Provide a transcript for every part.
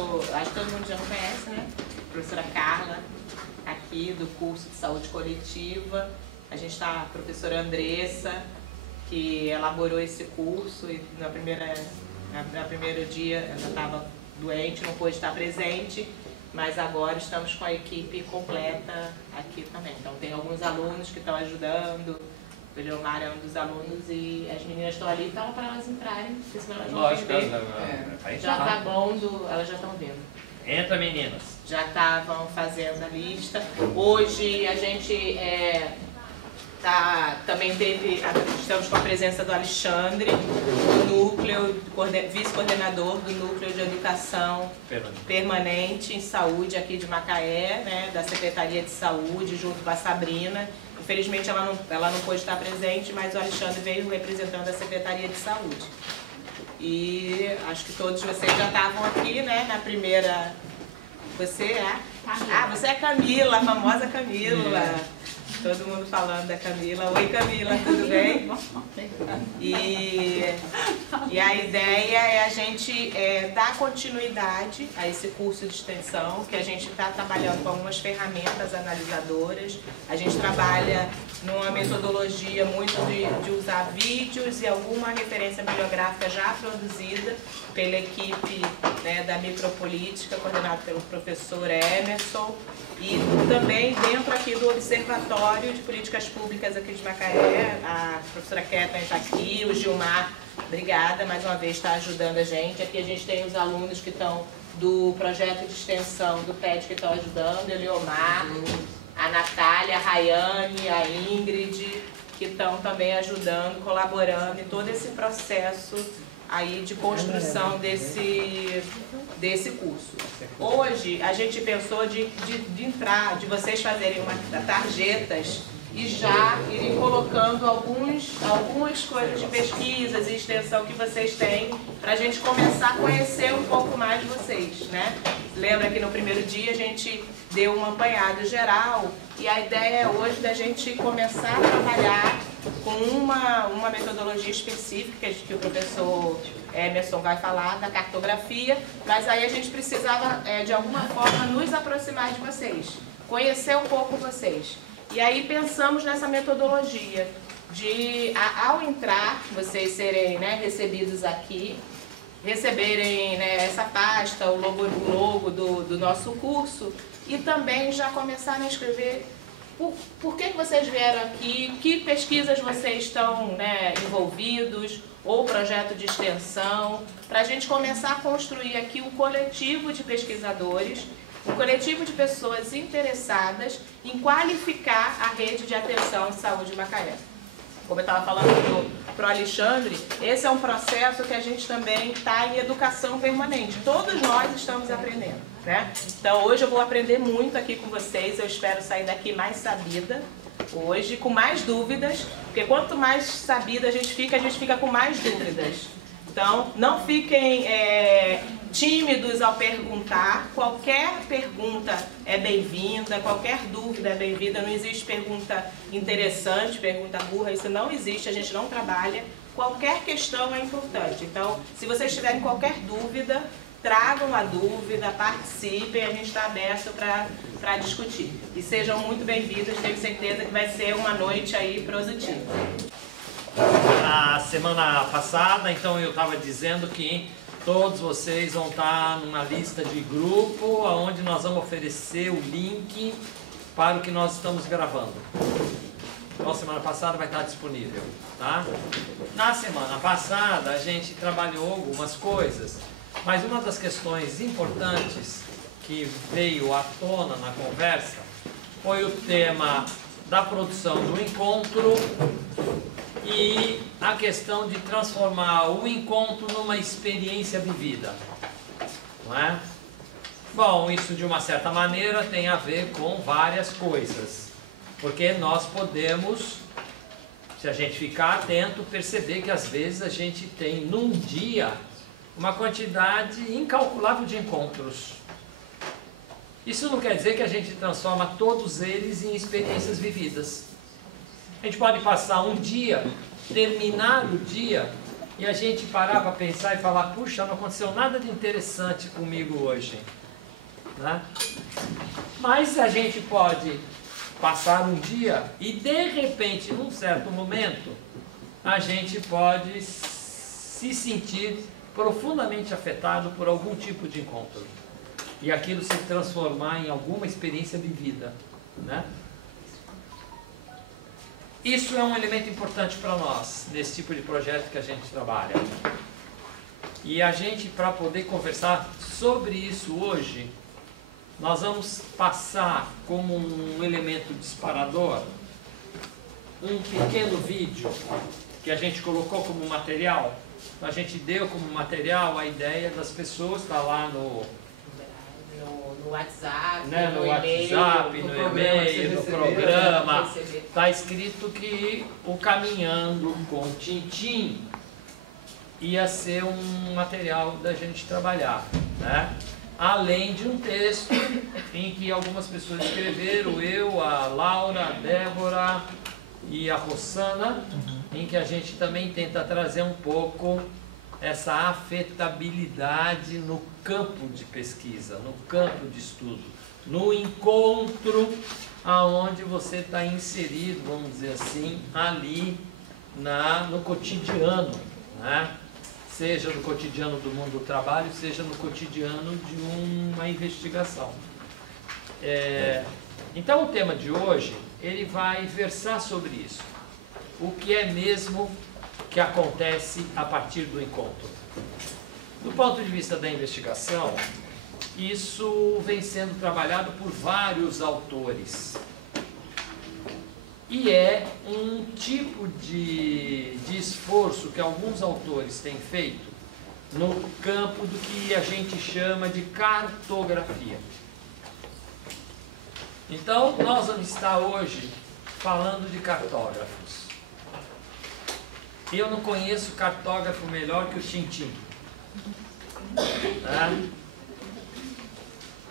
acho que todo mundo já me conhece, né? Professora Carla, aqui do curso de saúde coletiva. A gente está a professora Andressa, que elaborou esse curso e no primeiro dia ela já estava doente, não pôde estar presente, mas agora estamos com a equipe completa aqui também. Então tem alguns alunos que estão ajudando, o Leomar é um dos alunos e as meninas estão ali, então para elas entrarem, porque senão elas vão perder. Já tá bom, elas já estão vindo. Entra, meninas. Já estavam fazendo a lista. Hoje a gente estamos com a presença do Alexandre, do núcleo, vice-coordenador do Núcleo de Educação Permanente em Saúde aqui de Macaé, né, da Secretaria de Saúde, junto com a Sabrina. Infelizmente ela não pôde estar presente, mas o Alexandre veio representando a Secretaria de Saúde. E acho que todos vocês já estavam aqui, né, na primeira... Você é? Ah, você é a Camila, a famosa Camila. Todo mundo falando da Camila. Oi, Camila, tudo bem? E a ideia é a gente dar continuidade a esse curso de extensão, que a gente está trabalhando com algumas ferramentas analisadoras. A gente trabalha numa metodologia muito de usar vídeos e alguma referência bibliográfica já produzida pela equipe, né, da micropolítica, coordenada pelo professor Emerson, e também dentro aqui do Observatório de Políticas Públicas aqui de Macaé, a professora Kathleen está aqui, o Gilmar, obrigada, mais uma vez está ajudando a gente. Aqui a gente tem os alunos que estão do projeto de extensão do PET que estão ajudando, o Leomar, a Natália, a Rayane, a Ingrid, que estão também ajudando, colaborando em todo esse processo aí de construção desse curso. Hoje a gente pensou de vocês fazerem tarjetas e já irem colocando algumas coisas de pesquisas e extensão que vocês têm, para a gente começar a conhecer um pouco mais de vocês, né? Lembra que no primeiro dia a gente deu um apanhado geral e a ideia é hoje da gente começar a trabalhar com uma metodologia específica que o professor Emerson vai falar, da cartografia, mas aí a gente precisava, de alguma forma, nos aproximar de vocês, conhecer um pouco vocês. E aí pensamos nessa metodologia de, ao entrar, vocês serem, né, recebidos aqui, receberem, né, essa pasta, o logo do nosso curso, e também já começarem a escrever por que vocês vieram aqui, que pesquisas vocês estão, né, envolvidos, ou projeto de extensão, para a gente começar a construir aqui um coletivo de pesquisadores, um coletivo de pessoas interessadas em qualificar a rede de atenção de saúde de Macaé. Como eu estava falando para o Alexandre, esse é um processo que a gente também está em educação permanente. Todos nós estamos aprendendo, né? Então hoje eu vou aprender muito aqui com vocês, eu espero sair daqui mais sabida hoje, com mais dúvidas, porque quanto mais sabida a gente fica com mais dúvidas. Então, não fiquem tímidos ao perguntar, qualquer pergunta é bem-vinda, qualquer dúvida é bem-vinda, não existe pergunta interessante, pergunta burra, isso não existe, a gente não trabalha, qualquer questão é importante. Então, se vocês tiverem qualquer dúvida, tragam a dúvida, participem, a gente está aberto para discutir. E sejam muito bem-vindos, tenho certeza que vai ser uma noite aí produtiva. Na semana passada, então, eu estava dizendo que todos vocês vão estar numa lista de grupo, onde nós vamos oferecer o link para o que nós estamos gravando. Então, semana passada vai estar disponível, tá? Na semana passada, a gente trabalhou algumas coisas, mas uma das questões importantes que veio à tona na conversa foi o tema da produção do encontro e a questão de transformar o encontro numa experiência vivida, não é? Bom, isso de uma certa maneira tem a ver com várias coisas, porque nós podemos, se a gente ficar atento, perceber que às vezes a gente tem num dia uma quantidade incalculável de encontros. Isso não quer dizer que a gente transforma todos eles em experiências vividas. A gente pode passar um dia, terminar o dia e a gente parar para pensar e falar, puxa, não aconteceu nada de interessante comigo hoje, né? Mas a gente pode passar um dia e de repente, num certo momento, a gente pode se sentir profundamente afetado por algum tipo de encontro e aquilo se transformar em alguma experiência vivida, né? Isso é um elemento importante para nós, nesse tipo de projeto que a gente trabalha. E a gente, para poder conversar sobre isso hoje, nós vamos passar como um elemento disparador um pequeno vídeo que a gente colocou como material. A gente deu como material a ideia das pessoas, está lá no WhatsApp, né, no WhatsApp, no e-mail, no programa, está escrito que o Caminhando com Tintim ia ser um material da gente trabalhar, né? Além de um texto em que algumas pessoas escreveram, eu, a Laura, a Débora e a Rossana, em que a gente também tenta trazer um pouco essa afetabilidade no campo de pesquisa, no campo de estudo, no encontro aonde você está inserido, vamos dizer assim, ali no cotidiano, né? Seja no cotidiano do mundo do trabalho, seja no cotidiano de uma investigação. Então o tema de hoje, ele vai versar sobre isso. O que é mesmo que acontece a partir do encontro? Do ponto de vista da investigação, isso vem sendo trabalhado por vários autores. E é um tipo de esforço que alguns autores têm feito no campo do que a gente chama de cartografia. Então, nós vamos estar hoje falando de cartógrafos. Eu não conheço cartógrafo melhor que o Tintim. Tá?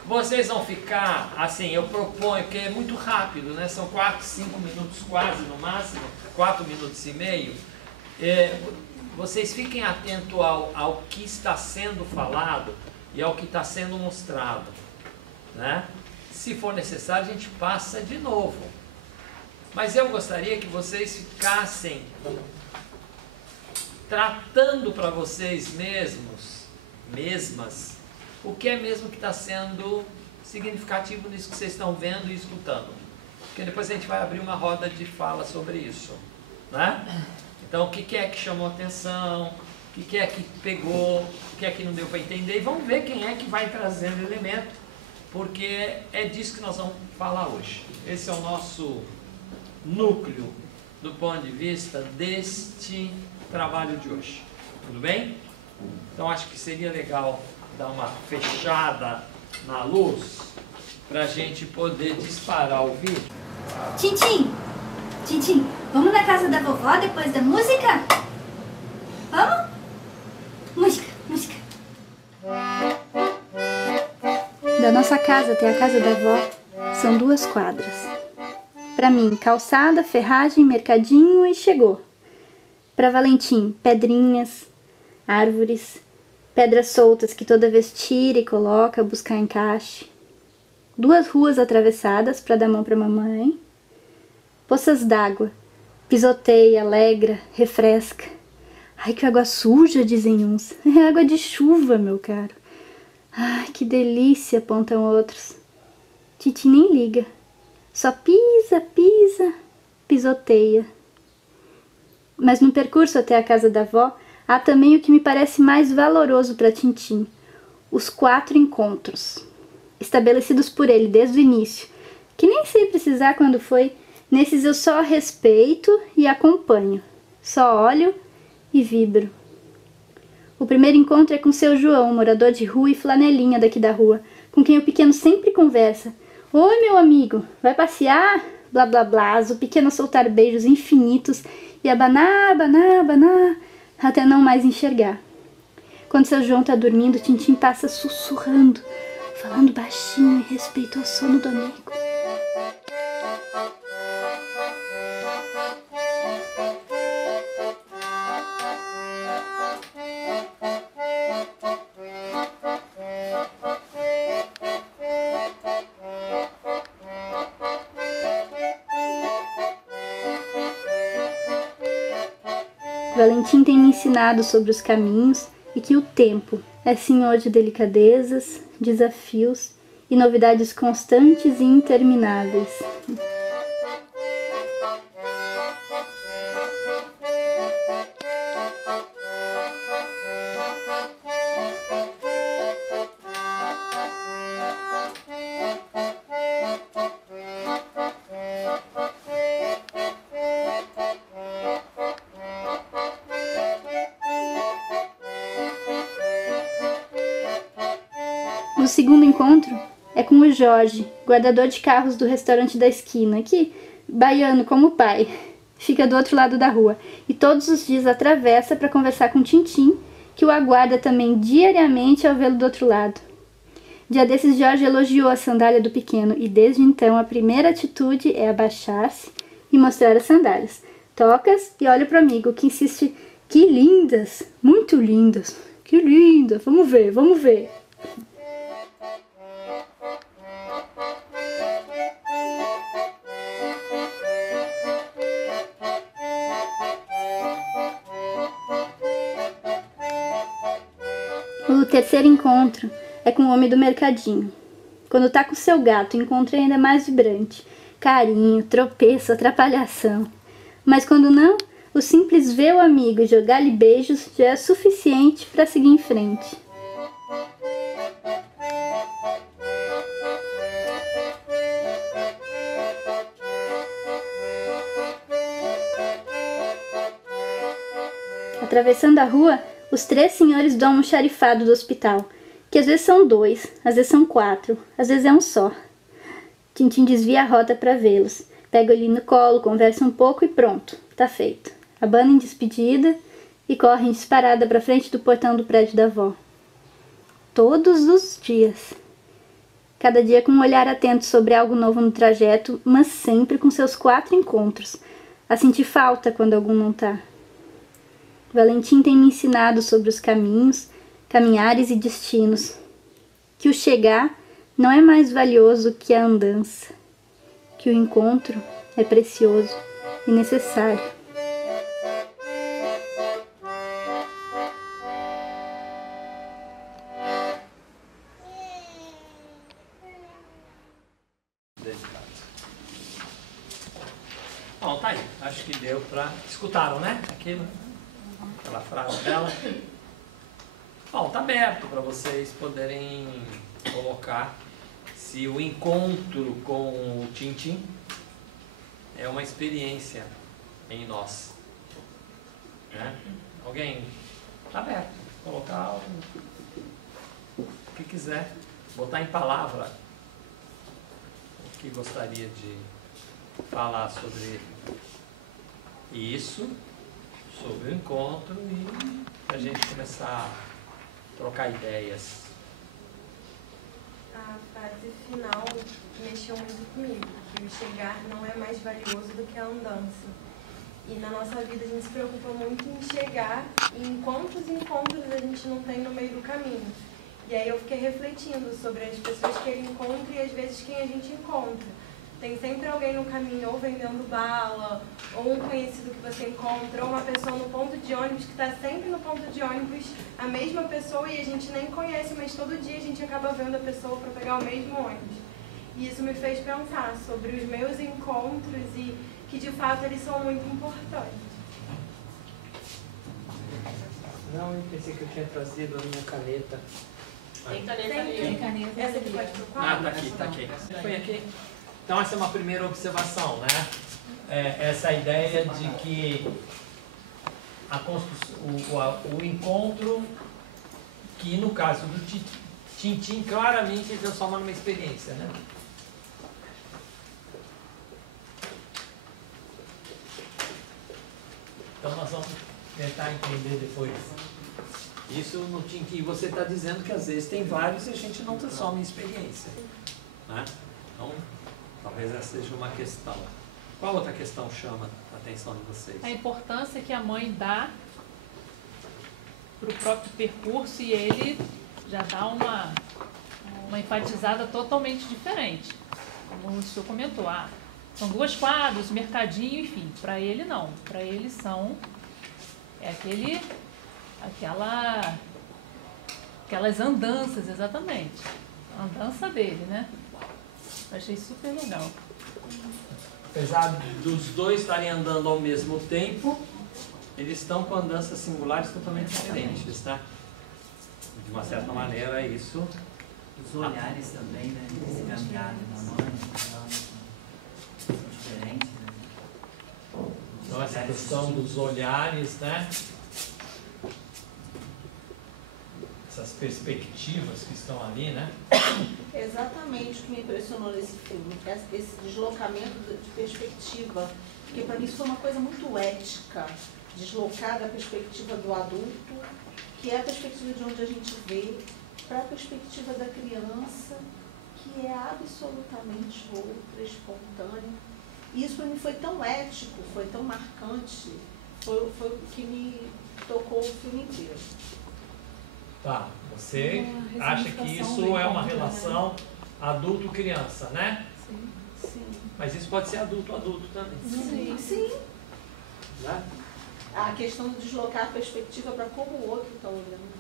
Vocês vão ficar, assim, eu proponho, porque é muito rápido, né? São 4, 5 minutos quase no máximo, 4 minutos e meio. Vocês fiquem atentos ao que está sendo falado e ao que está sendo mostrado, né? Se for necessário, a gente passa de novo. Mas eu gostaria que vocês ficassem tratando para vocês mesmas, o que é mesmo que está sendo significativo nisso que vocês estão vendo e escutando. Porque depois a gente vai abrir uma roda de fala sobre isso, né? Então, o que é que chamou atenção, o que é que pegou, o que é que não deu para entender, e vamos ver quem é que vai trazendo elemento, porque é disso que nós vamos falar hoje. Esse é o nosso núcleo do ponto de vista deste trabalho de hoje. Tudo bem? Então, acho que seria legal dar uma fechada na luz para a gente poder disparar o vídeo. Tintim! Tintim, vamos na casa da vovó depois da música? Vamos? Música, música. Da nossa casa até a casa da avó são 2 quadras. Para mim, calçada, ferragem, mercadinho e chegou. Para Valentim, pedrinhas, árvores, pedras soltas que toda vez tira e coloca, buscar encaixe. 2 ruas atravessadas para dar mão para mamãe. Poças d'água, pisoteia, alegra, refresca. Ai, que água suja, dizem uns. É água de chuva, meu caro. Ai, que delícia, apontam outros. Titi nem liga. Só pisa, pisa, pisoteia. Mas no percurso até a casa da avó, há também o que me parece mais valoroso para Tintim. Os 4 encontros, estabelecidos por ele desde o início, que nem sei precisar quando foi. Nesses eu só respeito e acompanho, só olho e vibro. O primeiro encontro é com seu João, morador de rua e flanelinha daqui da rua, com quem o pequeno sempre conversa. Oi, meu amigo, vai passear? Blá blá blá, o pequeno a soltar beijos infinitos e abanar, abanar, abanar, até não mais enxergar. Quando seu João tá dormindo, Tintim passa sussurrando, falando baixinho em respeito ao sono do amigo. Valentim tem me ensinado sobre os caminhos e que o tempo é senhor de delicadezas, desafios e novidades constantes e intermináveis. O segundo encontro é com o Jorge, guardador de carros do restaurante da esquina, que, baiano como o pai, fica do outro lado da rua e todos os dias atravessa para conversar com Tintim, que o aguarda também diariamente ao vê-lo do outro lado. Dia desses, Jorge elogiou a sandália do pequeno e desde então a primeira atitude é abaixar-se e mostrar as sandálias. Tocas e olha para o amigo, que insiste: que lindas, muito lindas, que lindas, vamos ver, vamos ver. O terceiro encontro é com o homem do mercadinho. Quando tá com seu gato, o encontro é ainda mais vibrante. Carinho, tropeço, atrapalhação. Mas quando não, o simples ver o amigo e jogar-lhe beijos já é suficiente para seguir em frente. Atravessando a rua, os três senhores dão um xarifado do hospital, que às vezes são 2, às vezes são 4, às vezes é um só. Tintim desvia a rota para vê-los, pega ele no colo, conversa um pouco e pronto, tá feito. Abana em despedida e corre em disparada para frente do portão do prédio da avó. Todos os dias. Cada dia com um olhar atento sobre algo novo no trajeto, mas sempre com seus 4 encontros, a sentir falta quando algum não tá. Valentim tem me ensinado sobre os caminhos, caminhares e destinos, que o chegar não é mais valioso que a andança, que o encontro é precioso e necessário. Bom, tá aí. Acho que deu para... Escutaram, né? Aquilo. Aquela frase dela. Bom, tá aberto para vocês poderem colocar se o encontro com o Tintim é uma experiência em nós. Né? Alguém? Tá aberto. Colocar o que quiser. Botar em palavra o que gostaria de falar sobre isso, sobre o encontro e a gente começar a trocar ideias. A frase final mexeu muito comigo, que o chegar não é mais valioso do que a andança. E na nossa vida a gente se preocupa muito em chegar e em quantos encontros a gente não tem no meio do caminho. E aí eu fiquei refletindo sobre as pessoas que ele encontra e às vezes quem a gente encontra. Tem sempre alguém no caminho, ou vendendo bala, ou um conhecido que você encontra, ou uma pessoa no ponto de ônibus que está sempre no ponto de ônibus, a mesma pessoa e a gente nem conhece, mas todo dia a gente acaba vendo a pessoa para pegar o mesmo ônibus. E isso me fez pensar sobre os meus encontros e que de fato eles são muito importantes. Não, eu pensei que eu tinha trazido a minha caneta. Tem caneta ali. Tem caneta. Essa aqui pode pro Ah, quadro? tá aqui, tá aqui. Põe aqui. Então essa é uma primeira observação, né? Essa ideia de que a o encontro, que no caso do Tintim, claramente ele transforma numa experiência, né? Então nós vamos tentar entender depois. Isso no Tintim, você está dizendo que às vezes tem vários e a gente não transforma em experiência, né? Então, talvez essa seja uma questão. Qual outra questão chama a atenção de vocês? A importância que a mãe dá para o próprio percurso e ele já dá uma enfatizada totalmente diferente. Como o senhor comentou, são 2 quadras, mercadinho, enfim. Para ele não. Para ele são É aquelas andanças, exatamente. A andança dele, né? Eu achei super legal. Apesar dos dois estarem andando ao mesmo tempo, eles estão com andanças singulares totalmente diferentes, tá? De uma certa maneira, isso... Os olhares também, né? Esse caminhada da mãe, são diferentes, né? Então, essa questão dos olhares, né? Essas perspectivas que estão ali, né? Exatamente o que me impressionou nesse filme, esse deslocamento de perspectiva, porque para mim isso foi uma coisa muito ética, deslocar da perspectiva do adulto, que é a perspectiva de onde a gente vê, para a perspectiva da criança, que é absolutamente outra, espontânea. E isso para mim foi tão ético, foi tão marcante, foi o que me tocou o filme inteiro. Tá, você acha que isso é uma relação adulto-criança, né? Sim, sim. Mas isso pode ser adulto-adulto também. Sim, sim. Né? A questão de deslocar a perspectiva para como o outro está olhando.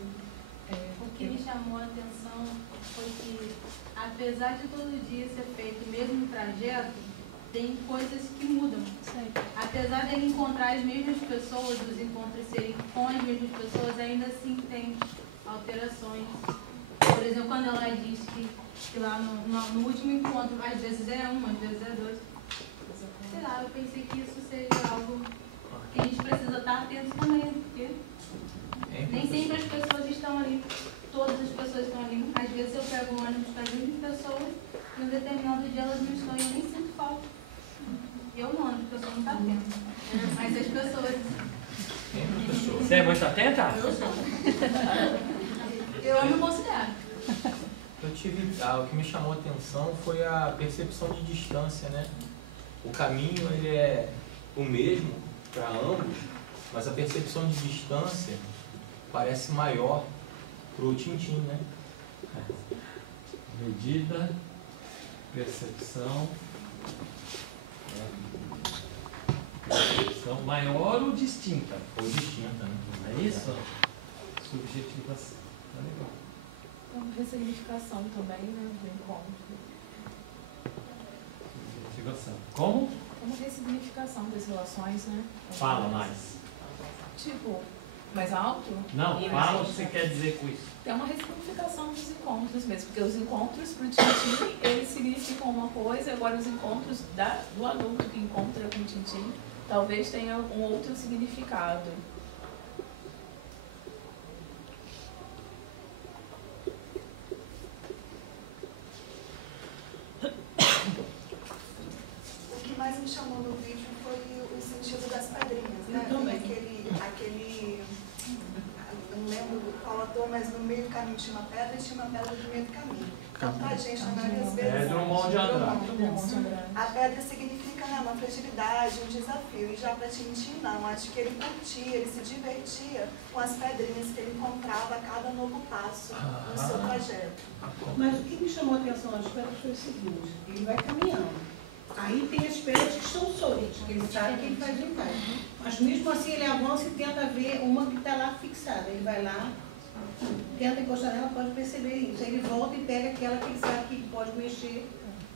O que me chamou a atenção foi que, apesar de todo dia ser feito o mesmo trajeto, tem coisas que mudam. Apesar de ele encontrar as mesmas pessoas, os encontros serem com as mesmas pessoas, ainda assim tem alterações. Por exemplo, quando ela diz que lá no último encontro, às vezes é um, às vezes é dois. Sei lá, eu pensei que isso seja algo que a gente precisa estar atento também, porque nem sempre as pessoas estão ali, todas as pessoas estão ali. Às vezes eu pego um ônibus com as mesmas pessoas e um determinado dia elas não estão e eu nem sinto falta. Eu não, porque eu sou muito atenta. Mas as pessoas... Você é muito atenta? Eu sou. Eu me considero. O que me chamou a atenção foi a percepção de distância, né? O caminho ele é o mesmo para ambos, mas a percepção de distância parece maior para o Tintim, né? Medida, percepção maior ou distinta? Ou distinta, né? É isso? Subjetivação. Tá legal. Uma ressignificação também, né, do encontro. Subjetivação. Como? Uma ressignificação das relações, né? Fala mais. Tipo, mais alto? Não, fala o que você quer dizer com isso. É uma ressignificação dos encontros mesmo, porque os encontros para o Tintim, eles significam uma coisa, agora os encontros do adulto que encontra com o Tintim, talvez tenha um outro significado. O que mais me chamou no vídeo foi o sentido das pedrinhas, né? Aquele eu não lembro qual ator, mas no meio do caminho tinha uma pedra e tinha uma pedra no meio do caminho. Então, pra gente, na maioria das vezes... É Drummond de Andrade. A pedra significa, né, uma fragilidade, um desafio. E já para Tintim, não. Acho que ele curtia, ele se divertia com as pedrinhas que ele encontrava a cada novo passo no seu trajeto. Mas o que me chamou a atenção nas pedras foi o seguinte: ele vai caminhando. Aí tem as pedras que estão soltas, que ele sabe que ele faz o encaixe. Mas mesmo assim ele avança e tenta ver uma que está lá fixada. Ele vai lá, tenta encostar nela, pode perceber isso. Aí ele volta e pega aquela que ele sabe que pode mexer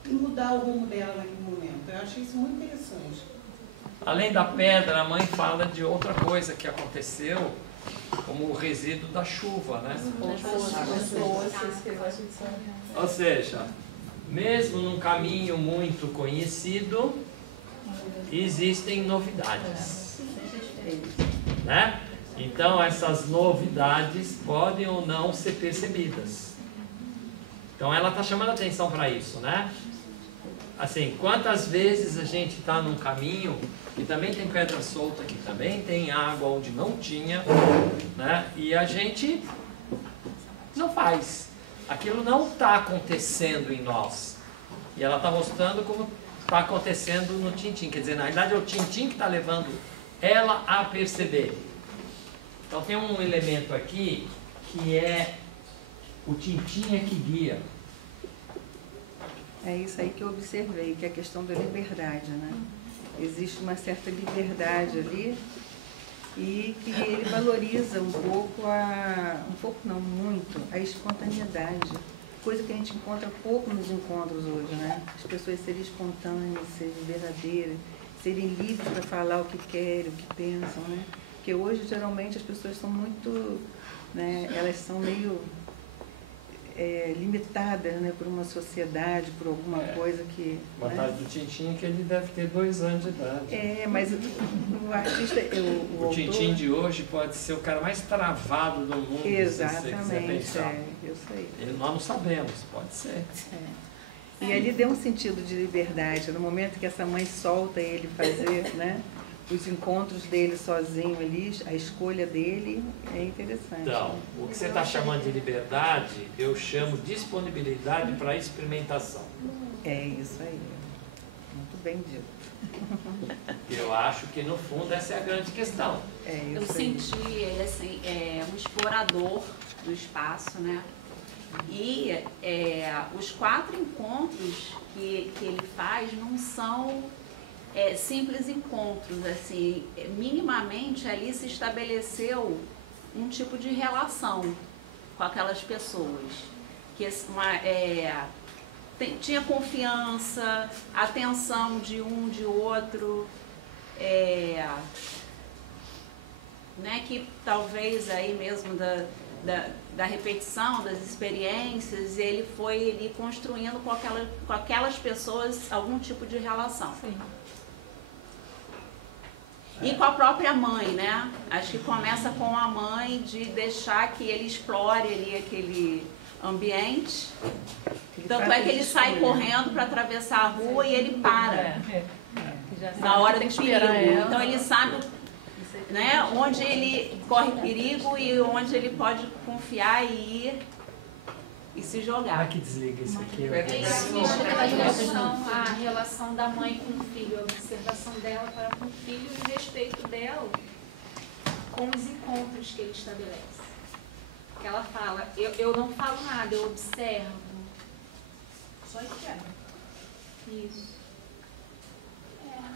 e mudar o rumo dela naquele momento. Eu achei isso muito interessante. Além da pedra, a mãe fala de outra coisa que aconteceu, como o resíduo da chuva, né? Ou seja, mesmo num caminho muito conhecido, existem novidades, né? Então essas novidades podem ou não ser percebidas. Então ela está chamando atenção para isso, né? Assim, quantas vezes a gente está num caminho que também tem pedra solta, que também tem água onde não tinha, né? E a gente não faz. Aquilo não está acontecendo em nós. E ela está mostrando como está acontecendo no Tintim. Quer dizer, na realidade é o Tintim que está levando ela a perceber. Então tem um elemento aqui que é o Tintim é que guia. É isso aí que eu observei, que é a questão da liberdade, né? Existe uma certa liberdade ali e que ele valoriza um pouco muito, a espontaneidade, coisa que a gente encontra pouco nos encontros hoje, né? As pessoas serem espontâneas, serem verdadeiras, serem livres para falar o que querem, o que pensam, né? Porque hoje, geralmente, as pessoas são muito, né, elas são meio limitadas, né, por uma sociedade, por alguma coisa que... A vantagem do Tintim é que ele deve ter 2 anos de idade. Mas o artista, o autor... Tintim de hoje pode ser o cara mais travado do mundo, exatamente, se você quiser pensar. Eu sei. Nós não sabemos, pode ser. E ali deu um sentido de liberdade, no momento que essa mãe solta ele fazer, né, os encontros dele sozinho ali, a escolha dele, é interessante. Então, o que você está chamando de liberdade, eu chamo disponibilidade para experimentação. É isso aí, muito bem dito. Eu acho que, no fundo, essa é a grande questão. Eu senti ele assim, um explorador do espaço, né? E os 4 encontros que ele faz não são simples encontros, assim, minimamente ali se estabeleceu um tipo de relação com aquelas pessoas, que tinha confiança, atenção de um, de outro, né, que talvez aí mesmo da repetição das experiências, ele foi ali construindo com aquelas pessoas algum tipo de relação. Sim. E com a própria mãe, né? Acho que começa com a mãe de deixar que ele explore ali aquele ambiente. Tanto é que ele sai correndo para atravessar a rua e ele para na hora do perigo. Então ele sabe, né, onde ele corre perigo e onde ele pode confiar e ir e se jogar. Como é que desliga isso aqui? A relação da mãe com o filho, a observação dela para com o filho e o respeito dela com os encontros que ele estabelece. Que ela fala, eu não falo nada, eu observo. Só espera. Isso.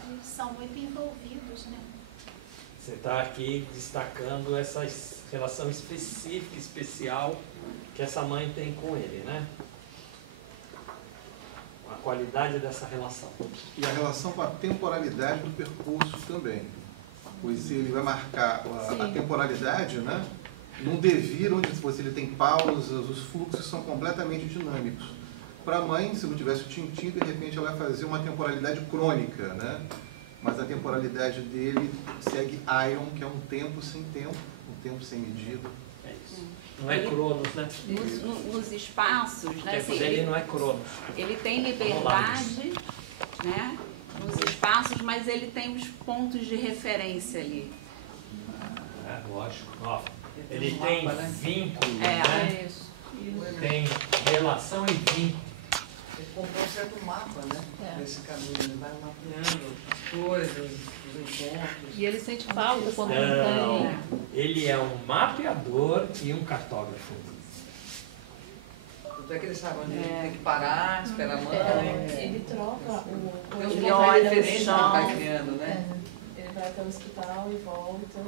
Eles são muito envolvidos, né? Você está aqui destacando essa relação específica, especial, que essa mãe tem com ele, né? A qualidade dessa relação. E a relação com a temporalidade do percurso também. Pois ele vai marcar a temporalidade, né? Num devir onde ele tem pausas, os fluxos são completamente dinâmicos. Para a mãe, se não tivesse o Tintim, de repente ela vai fazer uma temporalidade crônica, né? Mas a temporalidade dele segue Iron, que é um tempo sem tempo, um tempo sem medida. É isso. Não é Cronos, né? Nos espaços, O né? tempo dele não é Cronos. Ele tem liberdade, né? Nos espaços, mas ele tem os pontos de referência ali. Lógico. Ó, ele tem vínculo, né? Isso. Tem relação e vínculo. Ele comprou um certo mapa, né? Nesse caminho, ele vai mapeando as coisas, os encontros. E ele sente falta quando não tem. Ele é um mapeador e um cartógrafo. Tanto é que ele sabe onde ele tem que parar, esperar a mãe. Ele troca ele olha o chão, vai criando, né? Ele vai até o hospital e volta.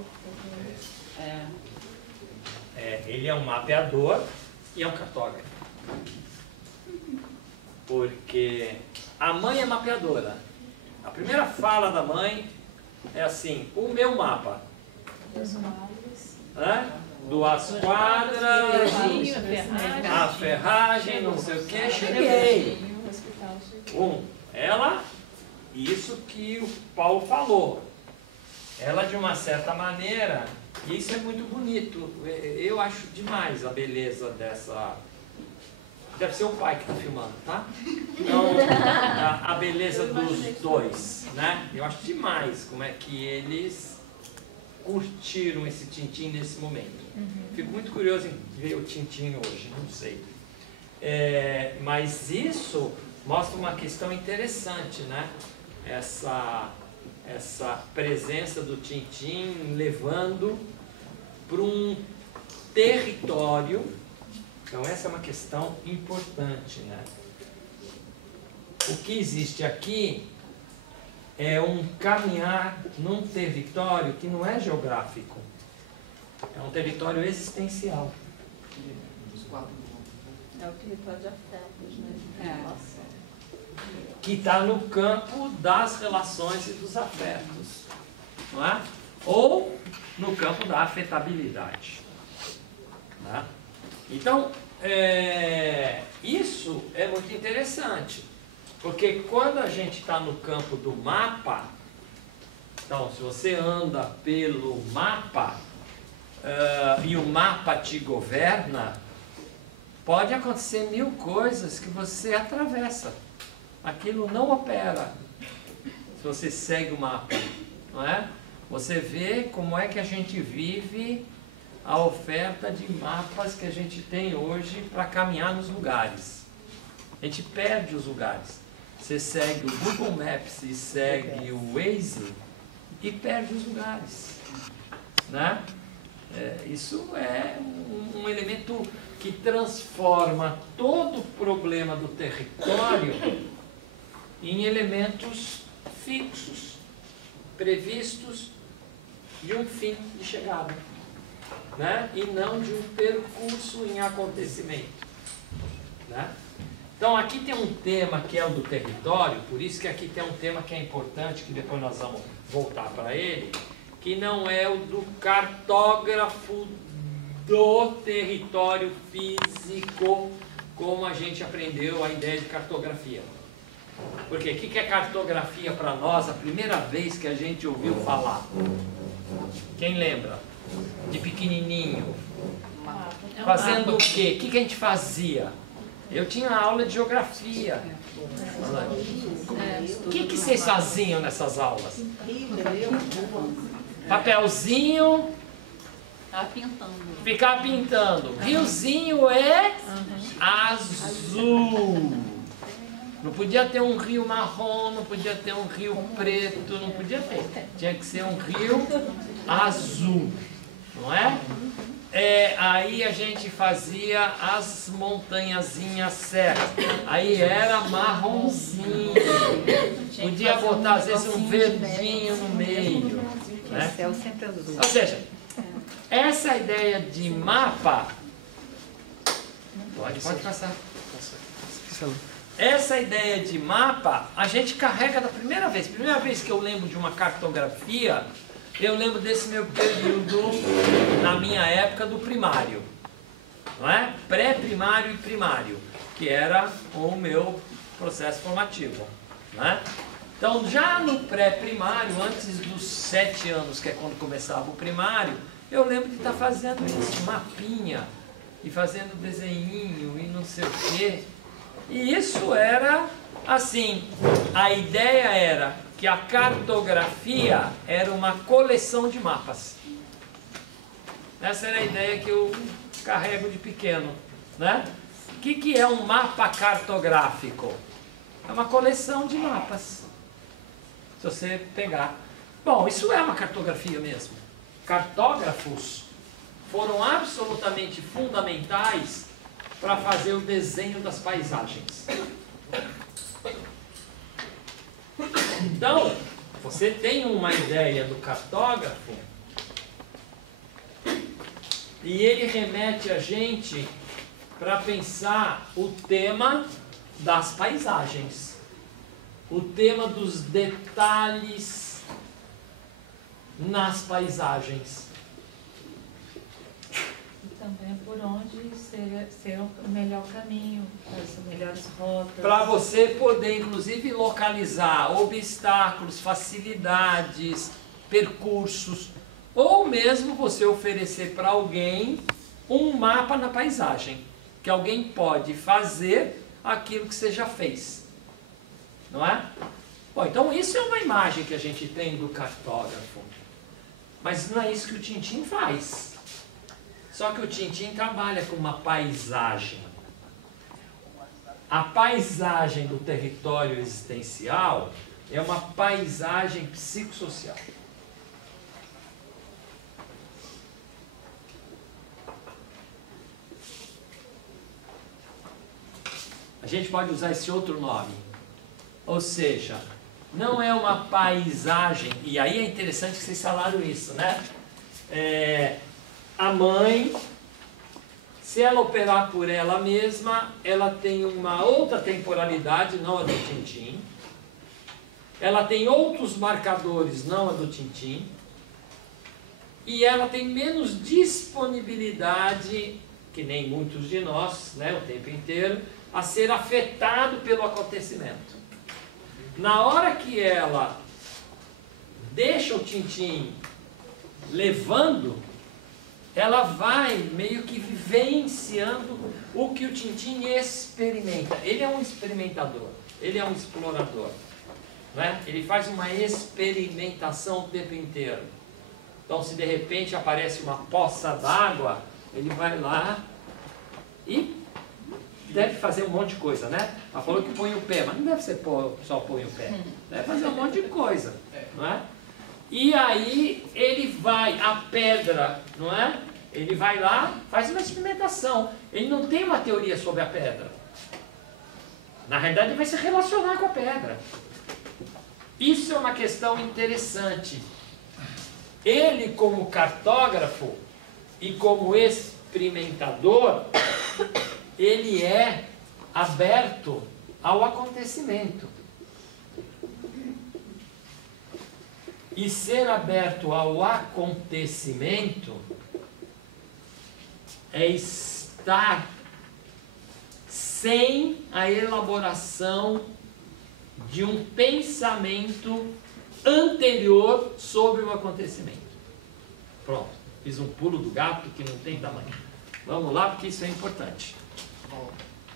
Ele é um mapeador e é um cartógrafo. Porque a mãe é mapeadora. A primeira fala da mãe é assim, o meu mapa. Duas quadras, a ferragem, não sei o que, cheguei. Ela, isso que o Paulo falou. Ela, de uma certa maneira, e isso é muito bonito, eu acho demais a beleza dessa... Deve ser o pai que está filmando, tá? Então, a beleza dos dois, né? Eu acho demais como é que eles curtiram esse Tintim nesse momento. Fico muito curioso em ver o Tintim hoje, não sei. Mas isso mostra uma questão interessante, né? Essa presença do Tintim levando para um território. Então essa é uma questão importante, né? O que existe aqui é um caminhar num território que não é geográfico, é um território existencial. É o território de afetos, né? Que está no campo das relações e dos afetos, não é? Ou no campo da afetabilidade. Não é? Então, isso é muito interessante, porque quando a gente está no campo do mapa, então, se você anda pelo mapa e o mapa te governa, pode acontecer 1000 coisas que você atravessa. Aquilo não opera se você segue o mapa, não é? Você vê como é que a gente vive a oferta de mapas que a gente tem hoje para caminhar nos lugares. A gente perde os lugares. Você segue o Google Maps e segue o Waze e perde os lugares, né? Isso é um elemento que transforma todo o problema do território em elementos fixos, previstos de um fim de chegada, né? E não de um percurso em acontecimento, né? Então aqui tem um tema que é o do território, por isso que aqui tem um tema que é importante, que depois nós vamos voltar para ele, que não é o do cartógrafo do território físico, como a gente aprendeu a ideia de cartografia. Porque o que é cartografia para nós, a primeira vez que a gente ouviu falar? Quem lembra? De pequenininho. Fazendo o quê? O que a gente fazia? Eu tinha aula de geografia. O que vocês faziam nessas aulas? Papelzinho. Ficar pintando. Riozinho é azul. Não podia ter um rio marrom, não podia ter um rio preto, não podia ter. Tinha que ser um rio azul, não é? Aí a gente fazia as montanhazinas certas. Aí era marronzinho. Podia botar às vezes um verdinho no meio, né? O céu sempre azul. Ou seja, essa ideia de mapa... Pode passar. Essa ideia de mapa, a gente carrega da primeira vez. Primeira vez que eu lembro de uma cartografia, eu lembro desse meu período, na minha época, do primário. Não é? Pré-primário e primário, que era o meu processo formativo. Não é? Então, já no pré-primário, antes dos 7 anos, que é quando começava o primário, eu lembro de estar fazendo isso, mapinha, e fazendo desenhinho, e não sei o quê. E isso era assim, a ideia era que a cartografia era uma coleção de mapas. Essa era a ideia que eu carrego de pequeno, né? O que é um mapa cartográfico? É uma coleção de mapas. Se você pegar. Bom, isso é uma cartografia mesmo. Cartógrafos foram absolutamente fundamentais para fazer o desenho das paisagens. Então, você tem uma ideia do cartógrafo e ele remete a gente para pensar o tema das paisagens, o tema dos detalhes nas paisagens. Também por onde ser o melhor caminho, as melhores rotas. Para você poder, inclusive, localizar obstáculos, facilidades, percursos, ou mesmo você oferecer para alguém um mapa na paisagem, que alguém pode fazer aquilo que você já fez. Não é? Bom, então isso é uma imagem que a gente tem do cartógrafo. Mas não é isso que o Tintim faz. Só que o Tintim trabalha com uma paisagem. A paisagem do território existencial é uma paisagem psicossocial. A gente pode usar esse outro nome. Ou seja, não é uma paisagem, e aí é interessante que vocês falaram isso, né? A mãe, se ela operar por ela mesma, ela tem uma outra temporalidade, não a do Tintim. Ela tem outros marcadores, não a do Tintim. E ela tem menos disponibilidade, que nem muitos de nós, né, o tempo inteiro, a ser afetado pelo acontecimento. Na hora que ela deixa o Tintim levando, ela vai meio que vivenciando o que o Tintim experimenta. Ele é um experimentador, ele é um explorador, né? Ele faz uma experimentação o tempo inteiro. Então, se de repente aparece uma poça d'água, ele vai lá e deve fazer um monte de coisa, né? Ela falou que põe o pé, mas não deve ser só põe o pé. Deve fazer um monte de coisa, não é? E aí ele vai, a pedra, não é? Ele vai lá, faz uma experimentação. Ele não tem uma teoria sobre a pedra. Na realidade, ele vai se relacionar com a pedra. Isso é uma questão interessante. Ele, como cartógrafo e como experimentador, ele é aberto ao acontecimento. E ser aberto ao acontecimento é estar sem a elaboração de um pensamento anterior sobre o acontecimento. Pronto, fiz um pulo do gato que não tem tamanho. Vamos lá, porque isso é importante.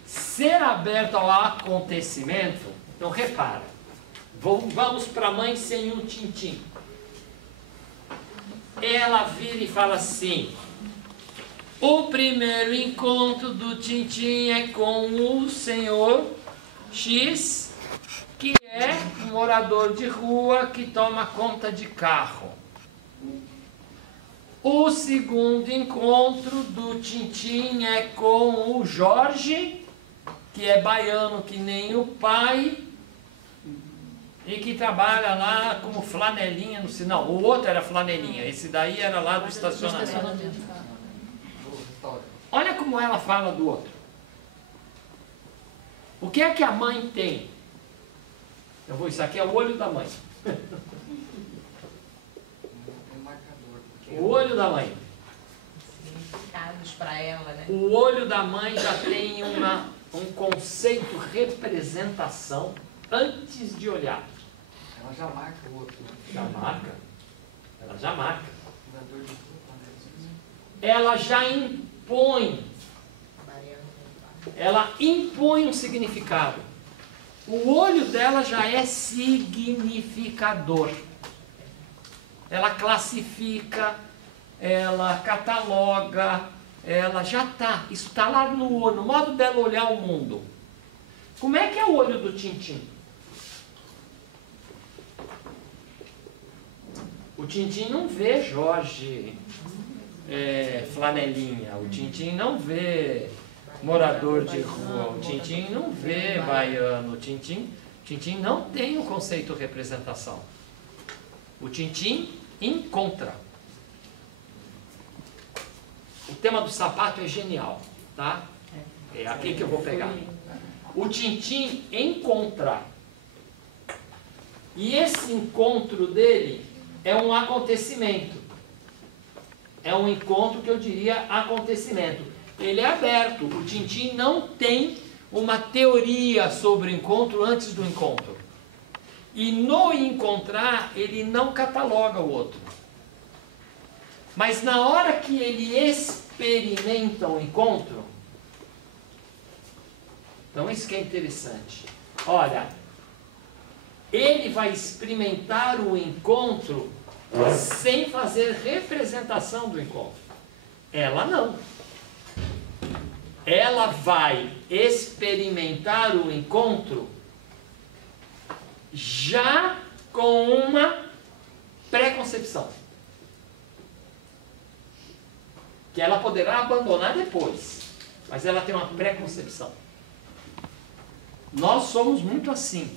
Ser aberto ao acontecimento, então repara, vamos para a mãe sem um Tintim. Ela vira e fala assim: o primeiro encontro do Tintim é com o senhor X, que é um morador de rua que toma conta de carro. O segundo encontro do Tintim é com o Jorge, que é baiano que nem o pai, e que trabalha lá como flanelinha no sinal. O outro era flanelinha, esse daí era lá do estacionamento. Olha como ela fala do outro. O que é que a mãe tem? Isso aqui é o olho da mãe. O olho da mãe. Significados para ela, né? O olho da mãe já tem um conceito representação antes de olhar. Ela já marca o outro. Já marca. Ela já marca. Ela já impõe. Ela impõe um significado. O olho dela já é significador. Ela classifica, ela cataloga, ela já está. Isso está lá no olho, no modo dela olhar o mundo. Como é que é o olho do Tintim? O Tintim não vê Jorge flanelinha, o Tintim não vê morador de rua, o Tintim não vê baiano, o Tintim não tem o conceito representação. O Tintim encontra. O tema do sapato é genial, tá? É aqui que eu vou pegar. O Tintim encontra. E esse encontro dele é um acontecimento. É um encontro que eu diria acontecimento. Ele é aberto. O Tintim não tem uma teoria sobre o encontro antes do encontro. E no encontrar, ele não cataloga o outro. Mas na hora que ele experimenta o encontro, então isso que é interessante. Olha, ele vai experimentar o encontro sem fazer representação do encontro. Ela não. Ela vai experimentar o encontro já com uma preconcepção, que ela poderá abandonar depois, mas ela tem uma preconcepção. Nós somos muito assim.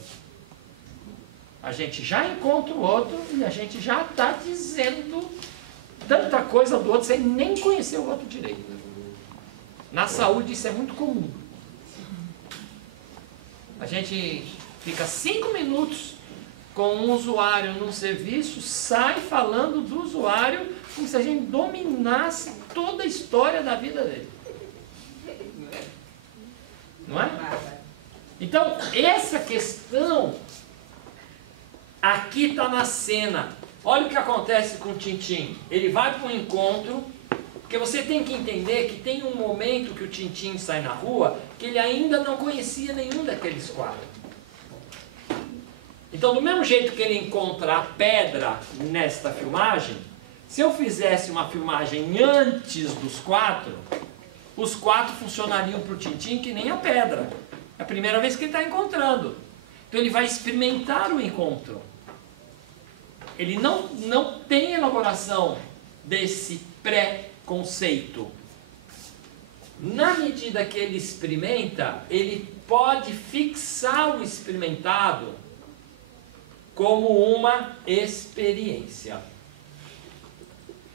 A gente já encontra o outro e a gente já está dizendo tanta coisa do outro sem nem conhecer o outro direito. Na saúde isso é muito comum. A gente fica 5 minutos com um usuário num serviço, sai falando do usuário como se a gente dominasse toda a história da vida dele. Não é? Então, essa questão aqui está na cena. Olha o que acontece com o Tintim. Ele vai para um encontro, porque você tem que entender que tem um momento que o Tintim sai na rua que ele ainda não conhecia nenhum daqueles quadros. Então, do mesmo jeito que ele encontra a pedra nesta filmagem, se eu fizesse uma filmagem antes dos 4, os 4 funcionariam para o Tintim que nem a pedra. É a primeira vez que ele está encontrando. Então ele vai experimentar o encontro. Ele não tem elaboração desse pré-conceito. Na medida que ele experimenta, ele pode fixar o experimentado como uma experiência.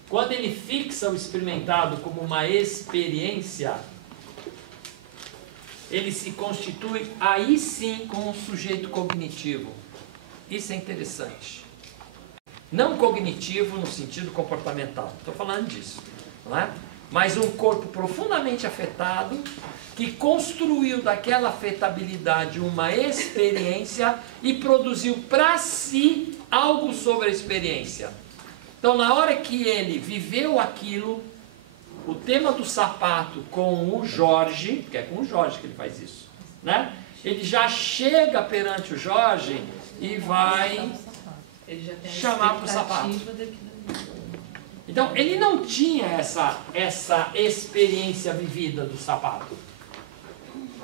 Quando ele fixa o experimentado como uma experiência, ele se constitui aí sim como um sujeito cognitivo. Isso é interessante. Não cognitivo no sentido comportamental, estou falando disso, não é? Mas um corpo profundamente afetado que construiu daquela afetabilidade uma experiência e produziu para si algo sobre a experiência. Então, na hora que ele viveu aquilo, o tema do sapato com o Jorge, que é com o Jorge que ele faz isso, né? Ele já chega perante o Jorge e vai chamar para o sapato. Então, ele não tinha essa experiência vivida do sapato.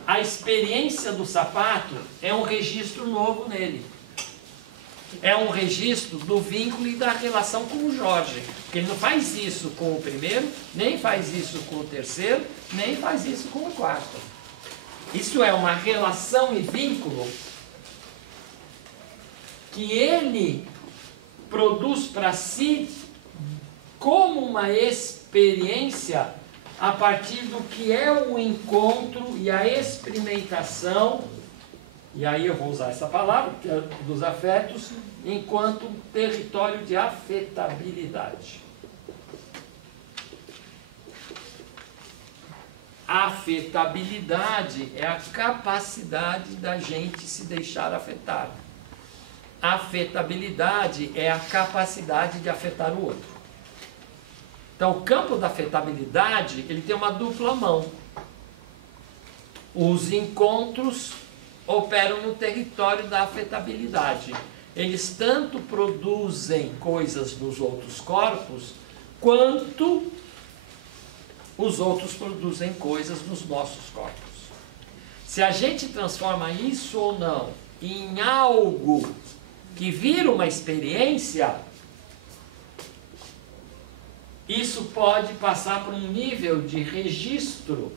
A experiência do sapato é um registro novo nele. É um registro do vínculo e da relação com o Jorge. Porque ele não faz isso com o primeiro, nem faz isso com o terceiro, nem faz isso com o quarto. Isso é uma relação e vínculo que ele produz para si como uma experiência a partir do que é o encontro e a experimentação, e aí eu vou usar essa palavra, que é dos afetos, enquanto território de afetabilidade. Afetabilidade é a capacidade da gente se deixar afetar. Afetabilidade é a capacidade de afetar o outro. Então, o campo da afetabilidade, ele tem uma dupla mão. Os encontros operam no território da afetabilidade. Eles tanto produzem coisas nos outros corpos, quanto os outros produzem coisas nos nossos corpos. Se a gente transforma isso ou não em algo que vira uma experiência, isso pode passar por um nível de registro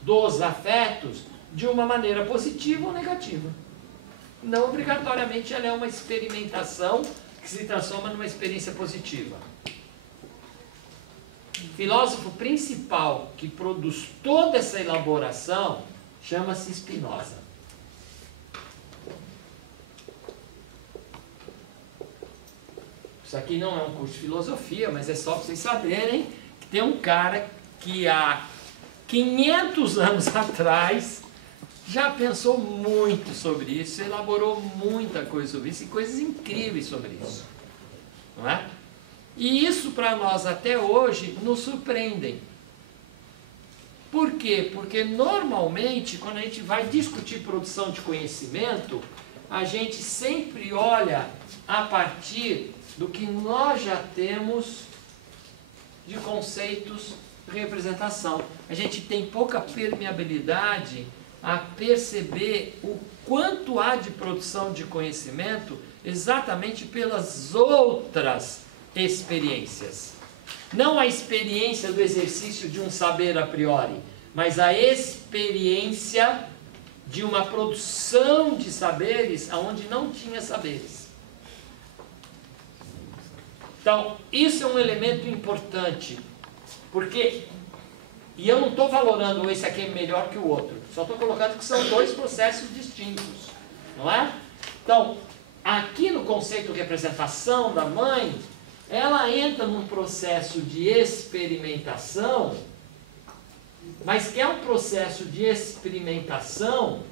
dos afetos de uma maneira positiva ou negativa. Não obrigatoriamente ela é uma experimentação que se transforma numa experiência positiva. O filósofo principal que produz toda essa elaboração chama-se Spinoza. Isso aqui não é um curso de filosofia, mas é só para vocês saberem que tem um cara que há 500 anos atrás já pensou muito sobre isso, elaborou muita coisa sobre isso e coisas incríveis sobre isso. Não é? E isso para nós até hoje nos surpreendem. Por quê? Porque normalmente quando a gente vai discutir produção de conhecimento, a gente sempre olha a partir do que nós já temos de conceitos de representação. A gente tem pouca permeabilidade a perceber o quanto há de produção de conhecimento exatamente pelas outras experiências. Não a experiência do exercício de um saber a priori, mas a experiência de uma produção de saberes onde não tinha saberes. Então, isso é um elemento importante, porque, e eu não estou valorando esse aqui é melhor que o outro, só estou colocando que são dois processos distintos, não é? Então, aqui no conceito de representação da mãe, ela entra num processo de experimentação, mas que é um processo de experimentação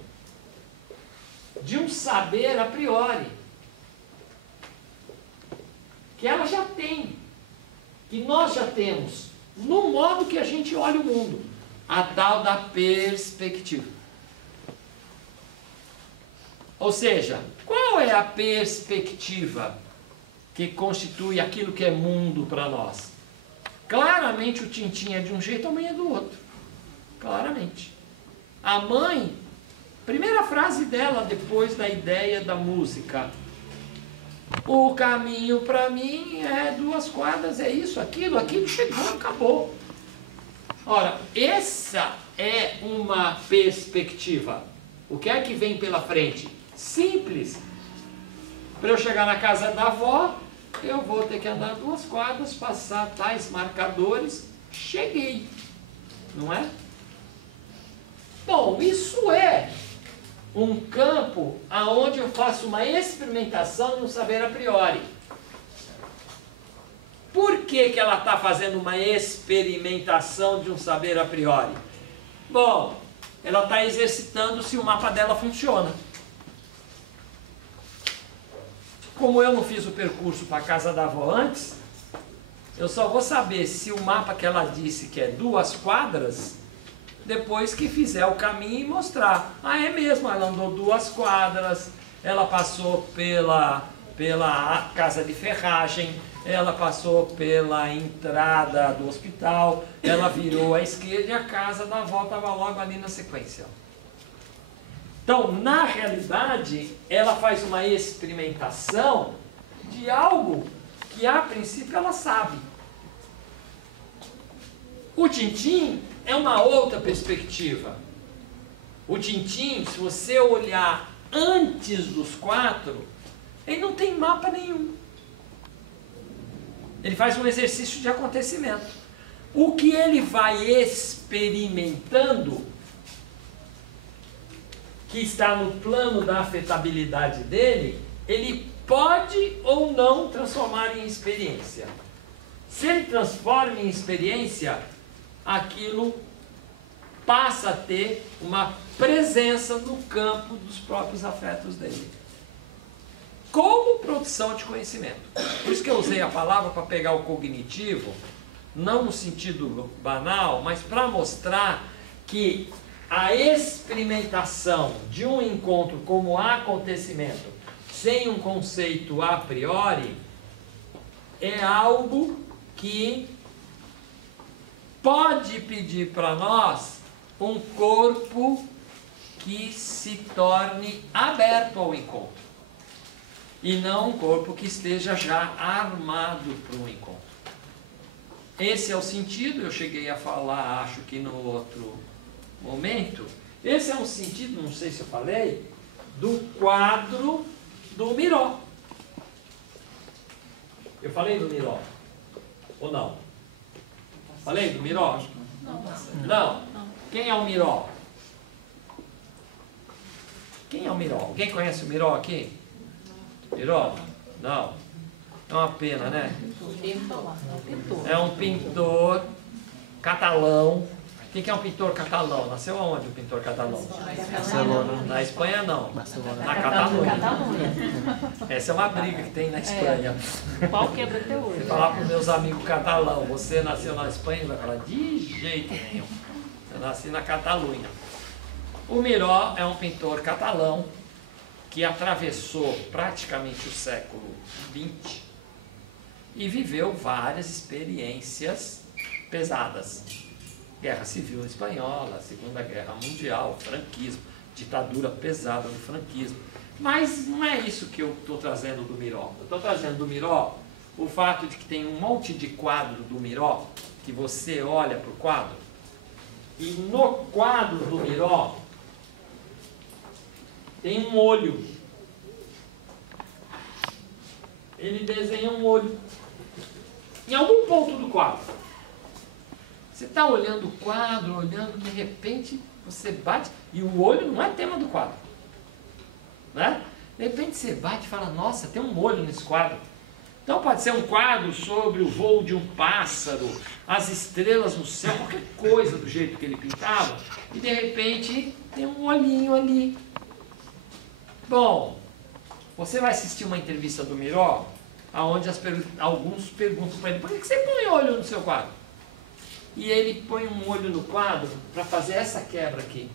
de um saber a priori, que ela já tem, que nós já temos, no modo que a gente olha o mundo, a tal da perspectiva. Ou seja, qual é a perspectiva que constitui aquilo que é mundo para nós? Claramente o Tintim é de um jeito, a mãe é do outro. Claramente. A mãe, primeira frase dela depois da ideia da música: o caminho para mim é 2 quadras, é isso, aquilo chegou, acabou. Ora, essa é uma perspectiva. O que é que vem pela frente? Simples. Para eu chegar na casa da avó, eu vou ter que andar 2 quadras, passar tais marcadores, cheguei. Não é? Bom, isso é um campo aonde eu faço uma experimentação no saber a priori. Por que ela está fazendo uma experimentação de um saber a priori? Bom, ela está exercitando se o mapa dela funciona. Como eu não fiz o percurso para a casa da avó antes, eu só vou saber se o mapa que ela disse que é 2 quadras, depois que fizer o caminho e mostrar. Ah, é mesmo, ela andou 2 quadras, ela passou pela casa de ferragem, ela passou pela entrada do hospital, ela virou à esquerda e a casa da avó estava logo ali na sequência. Então, na realidade, ela faz uma experimentação de algo que a princípio ela sabe. O Tintim é uma outra perspectiva. O Tintim, se você olhar antes dos 4, ele não tem mapa nenhum. Ele faz um exercício de acontecimento. O que ele vai experimentando, que está no plano da afetabilidade dele, ele pode ou não transformar em experiência. Se ele transforma em experiência, aquilo passa a ter uma presença no campo dos próprios afetos dele. Como produção de conhecimento. Por isso que eu usei a palavra para pegar o cognitivo, não no sentido banal, mas para mostrar que a experimentação de um encontro como acontecimento, sem um conceito a priori, é algo que pode pedir para nós um corpo que se torne aberto ao encontro. E não um corpo que esteja já armado para um encontro. Esse é o sentido, eu cheguei a falar, acho que no outro momento, esse é um sentido, não sei se eu falei, do quadro do Miró. Eu falei do Miró? Ou não? Falei do Miró? Não. Quem é o Miró? Quem é o Miró? Alguém conhece o Miró aqui? Miró? Não. É uma pena, né? É um pintor catalão. Quem que é um pintor catalão? Nasceu aonde o pintor catalão? Barcelona. Na Espanha não. Barcelona. Na Catalunha. Essa é uma briga que tem na Espanha. Qual quebra até hoje? Se falar para os meus amigos catalão, você nasceu na Espanha, vai falar, de jeito nenhum. Eu nasci na Catalunha. O Miró é um pintor catalão que atravessou praticamente o século XX e viveu várias experiências pesadas. Guerra Civil Espanhola, Segunda Guerra Mundial, franquismo, ditadura pesada do franquismo. Mas não é isso que eu estou trazendo do Miró. Eu estou trazendo do Miró o fato de que tem um monte de quadro do Miró, que você olha para o quadro, e no quadro do Miró, tem um olho. Ele desenha um olho em algum ponto do quadro. Você está olhando o quadro, olhando, de repente você bate, e o olho não é tema do quadro, né? De repente você bate e fala, nossa, tem um olho nesse quadro. Então pode ser um quadro sobre o voo de um pássaro, as estrelas no céu, qualquer coisa do jeito que ele pintava, e de repente tem um olhinho ali. Bom, você vai assistir uma entrevista do Miró, onde alguns perguntam para ele, por que você põe olho no seu quadro? E ele põe um olho no quadro para fazer essa quebra aqui.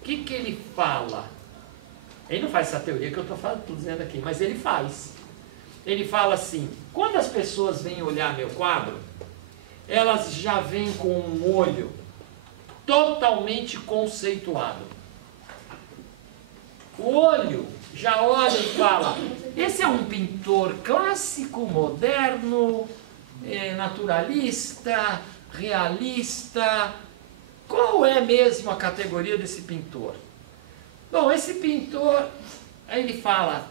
O que ele fala? Ele não faz essa teoria que eu estou dizendo aqui, mas ele faz. Ele fala assim, quando as pessoas vêm olhar meu quadro, elas já vêm com um olho totalmente conceituado. O olho já olha e fala, esse é um pintor clássico, moderno, naturalista, realista. Qual é mesmo a categoria desse pintor? Bom, esse pintor, aí ele fala,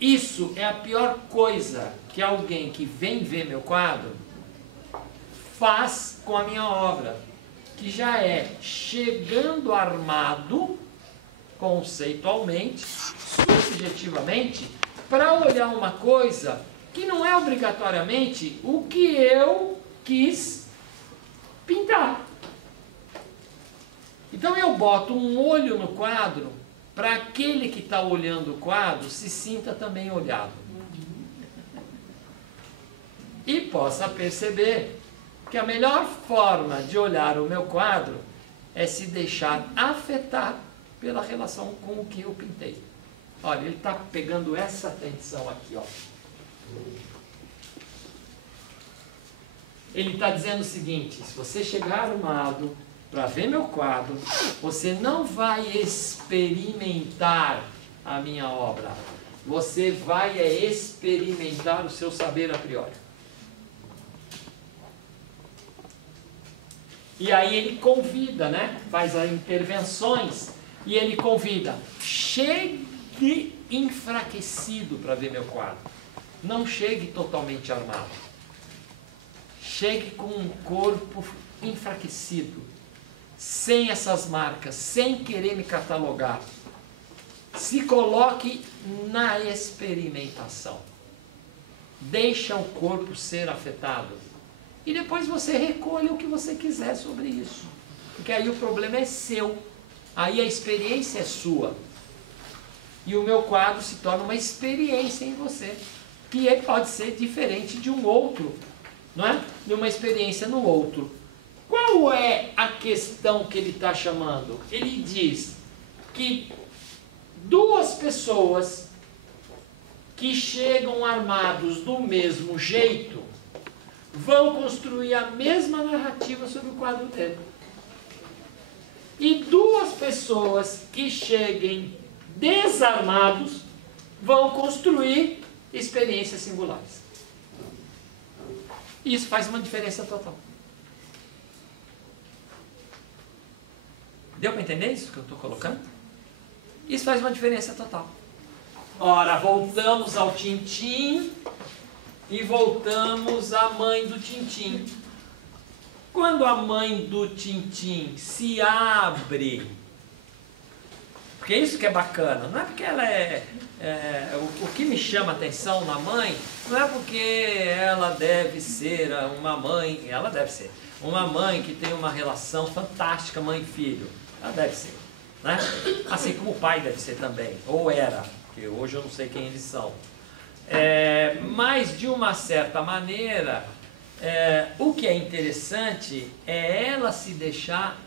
isso é a pior coisa que alguém que vem ver meu quadro faz com a minha obra, que já é chegando armado, conceitualmente, subjetivamente, para olhar uma coisa que não é obrigatoriamente o que eu quis pintar. Então eu boto um olho no quadro para aquele que está olhando o quadro se sinta também olhado. E possa perceber que a melhor forma de olhar o meu quadro é se deixar afetar pela relação com o que eu pintei. Olha, ele está pegando essa atenção aqui, ó. Ele está dizendo o seguinte, se você chegar armado para ver meu quadro, você não vai experimentar a minha obra. Você vai experimentar o seu saber a priori. E aí ele convida, né? Faz as intervenções e ele convida, chegue enfraquecido para ver meu quadro. Não chegue totalmente armado. Chegue com um corpo enfraquecido, sem essas marcas, sem querer me catalogar. Se coloque na experimentação. Deixa o corpo ser afetado. E depois você recolhe o que você quiser sobre isso. Porque aí o problema é seu. Aí a experiência é sua. E o meu quadro se torna uma experiência em você. Que pode ser diferente de um outro, não é? De uma experiência no outro. Qual é a questão que ele está chamando? Ele diz que duas pessoas que chegam armados do mesmo jeito vão construir a mesma narrativa sobre o quadro dele. E duas pessoas que cheguem desarmados vão construir experiências singulares. Isso faz uma diferença total. Deu para entender isso que eu estou colocando? Isso faz uma diferença total. Ora, voltamos ao Tintim e voltamos à mãe do Tintim. Quando a mãe do Tintim se abre, porque isso que é bacana, não é porque ela o que me chama a atenção na mãe, não é porque ela deve ser uma mãe, ela deve ser uma mãe que tem uma relação fantástica mãe e filho, ela deve ser, né? Assim como o pai deve ser também, ou era, porque hoje eu não sei quem eles são. Mas de uma certa maneira, o que é interessante é ela se deixar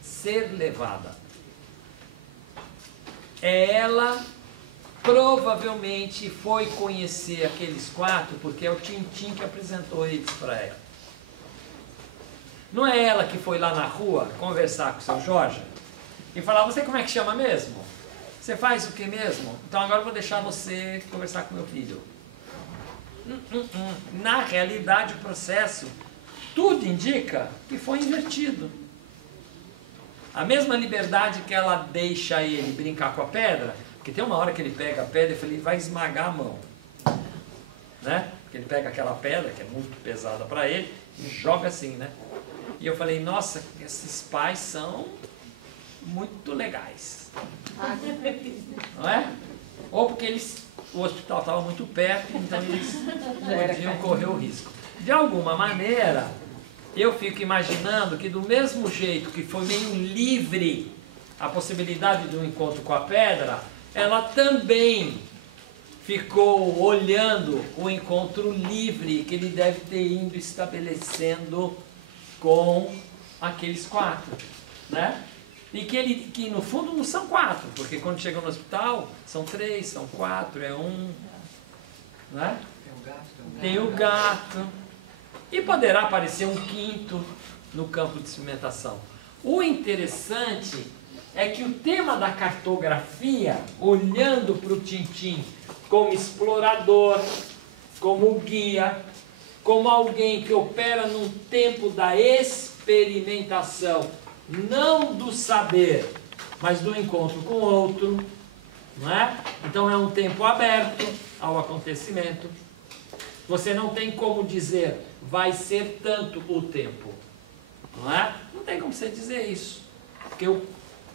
ser levada. Ela provavelmente foi conhecer aqueles quatro porque é o Tintim que apresentou eles para ela. Não é ela que foi lá na rua conversar com o seu Jorge e falar, você como é que chama mesmo? Você faz o que mesmo? Então agora eu vou deixar você conversar com meu filho. Na realidade o processo, tudo indica que foi invertido. A mesma liberdade que ela deixa ele brincar com a pedra, porque tem uma hora que ele pega a pedra e ele vai esmagar a mão, né? Porque ele pega aquela pedra, que é muito pesada para ele, e joga assim, né? E eu falei, nossa, esses pais são muito legais. Não é? Ou porque o hospital estava muito perto, então eles podiam correr o risco. De alguma maneira, eu fico imaginando que do mesmo jeito que foi meio livre a possibilidade de um encontro com a pedra, ela também ficou olhando o encontro livre que ele deve ter ido estabelecendo com aqueles 4, né? E que no fundo não são 4, porque quando chegam no hospital são 3, são 4, é 1, né? Tem o gato. E poderá aparecer um 5º no campo de experimentação. O interessante é que o tema da cartografia, olhando para o Tintim como explorador, como guia, como alguém que opera num tempo da experimentação, não do saber, mas do encontro com o outro, não é? Então é um tempo aberto ao acontecimento. Você não tem como dizer, vai ser tanto o tempo, não é? Não tem como você dizer isso, porque o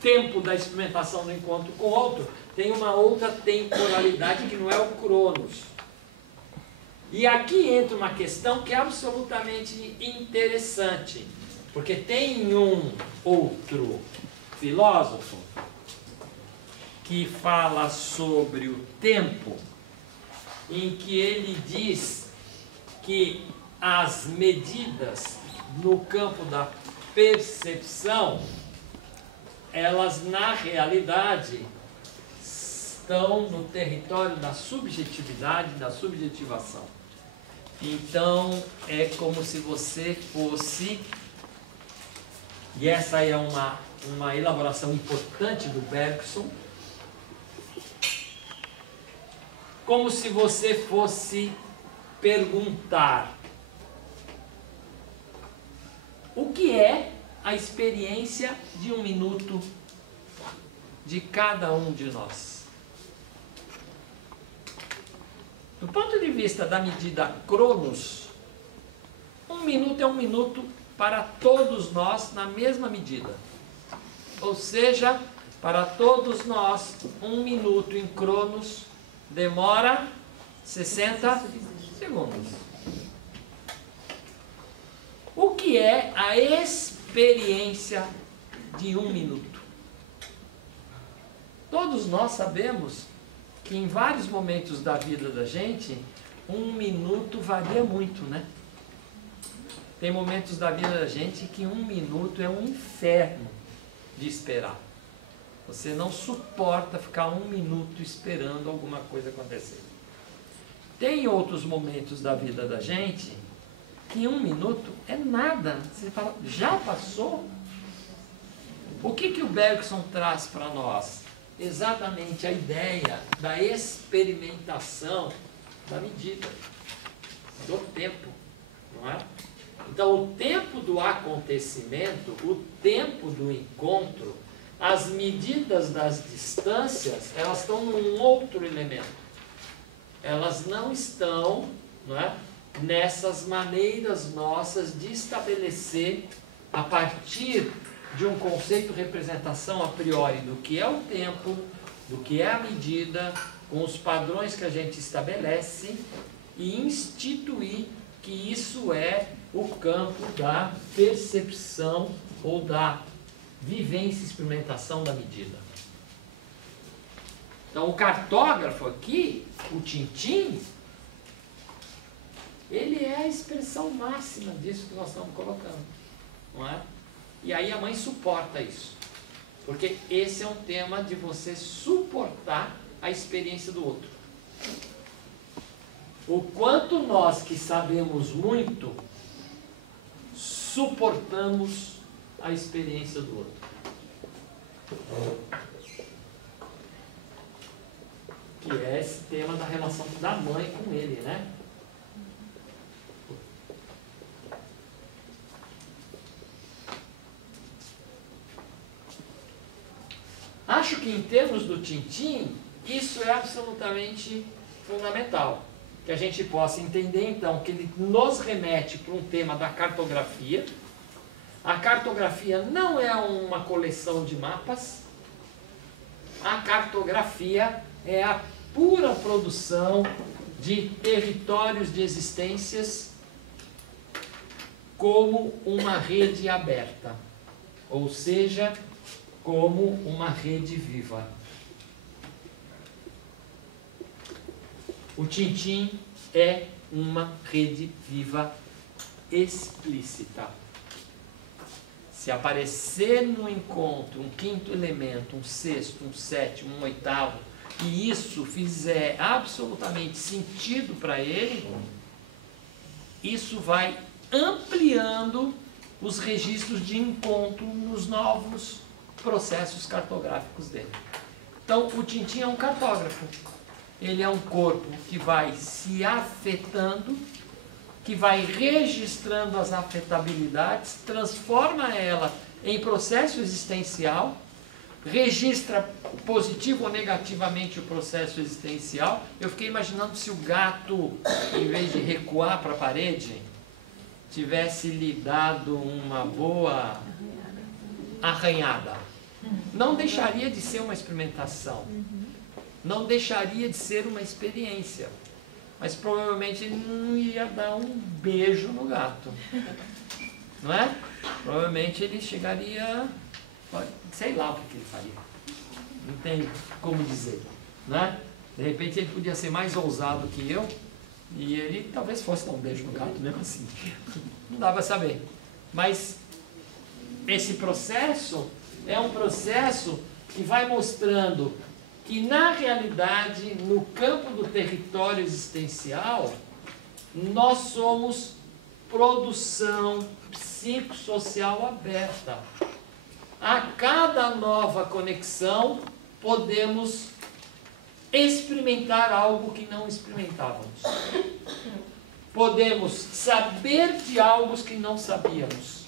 tempo da experimentação do encontro com o outro tem uma outra temporalidade que não é o Cronos. E aqui entra uma questão que é absolutamente interessante, porque tem um outro filósofo que fala sobre o tempo, em que ele diz que as medidas no campo da percepção, elas na realidade estão no território da subjetividade, da subjetivação. Então é como se você fosse, e essa é uma elaboração importante do Bergson, como se você fosse perguntar o que é a experiência de 1 minuto de cada um de nós. Do ponto de vista da medida Cronos, 1 minuto é 1 minuto para todos nós na mesma medida. Ou seja, para todos nós, 1 minuto em Cronos demora 60 segundos. O que é a experiência de 1 minuto? Todos nós sabemos que em vários momentos da vida da gente, 1 minuto varia muito, né? Tem momentos da vida da gente que 1 minuto é um inferno de esperar. Você não suporta ficar 1 minuto esperando alguma coisa acontecer. Tem outros momentos da vida da gente que 1 minuto é nada. Você fala, já passou? O que o Bergson traz para nós? Exatamente a ideia da experimentação da medida, do tempo, não é? Então, o tempo do acontecimento, o tempo do encontro, as medidas das distâncias, elas estão num outro elemento. Elas não estão, não é, nessas maneiras nossas de estabelecer, a partir de um conceito representação a priori do que é o tempo, do que é a medida, com os padrões que a gente estabelece, e instituir que isso é o campo da percepção ou da vivência e experimentação da medida. Então, o cartógrafo aqui, o Tintim, ele é a expressão máxima disso que nós estamos colocando, não é? E aí a mãe suporta isso, porque esse é um tema de você suportar a experiência do outro. O quanto nós que sabemos muito, suportamos a experiência do outro. Que é esse tema da relação da mãe com ele, né? Acho que em termos do Tintim, isso é absolutamente fundamental. Que a gente possa entender então que ele nos remete para um tema da cartografia. A cartografia não é uma coleção de mapas. A cartografia é a pura produção de territórios de existências como uma rede aberta, ou seja, como uma rede viva. O Tintim é uma rede viva explícita. Se aparecer no encontro um quinto elemento, um sexto, um sétimo, um oitavo, e isso fizer absolutamente sentido para ele, isso vai ampliando os registros de encontro nos novos processos cartográficos dele. Então, o Tintim é um cartógrafo. Ele é um corpo que vai se afetando, que vai registrando as afetabilidades, transforma ela em processo existencial, registra positivo ou negativamente o processo existencial. Eu fiquei imaginando se o gato, em vez de recuar para a parede, tivesse lhe dado uma boa arranhada. Não deixaria de ser uma experimentação. Não deixaria de ser uma experiência. Mas provavelmente ele não ia dar um beijo no gato. Não é? Provavelmente ele chegaria... Sei lá o que ele faria. Não tem como dizer. Né? De repente ele podia ser mais ousado que eu e ele talvez fosse dar um beijo no gato mesmo assim. Não dá para saber. Mas esse processo é um processo que vai mostrando que na realidade, no campo do território existencial, nós somos produção psicossocial aberta. A cada nova conexão, podemos experimentar algo que não experimentávamos. Podemos saber de algo que não sabíamos.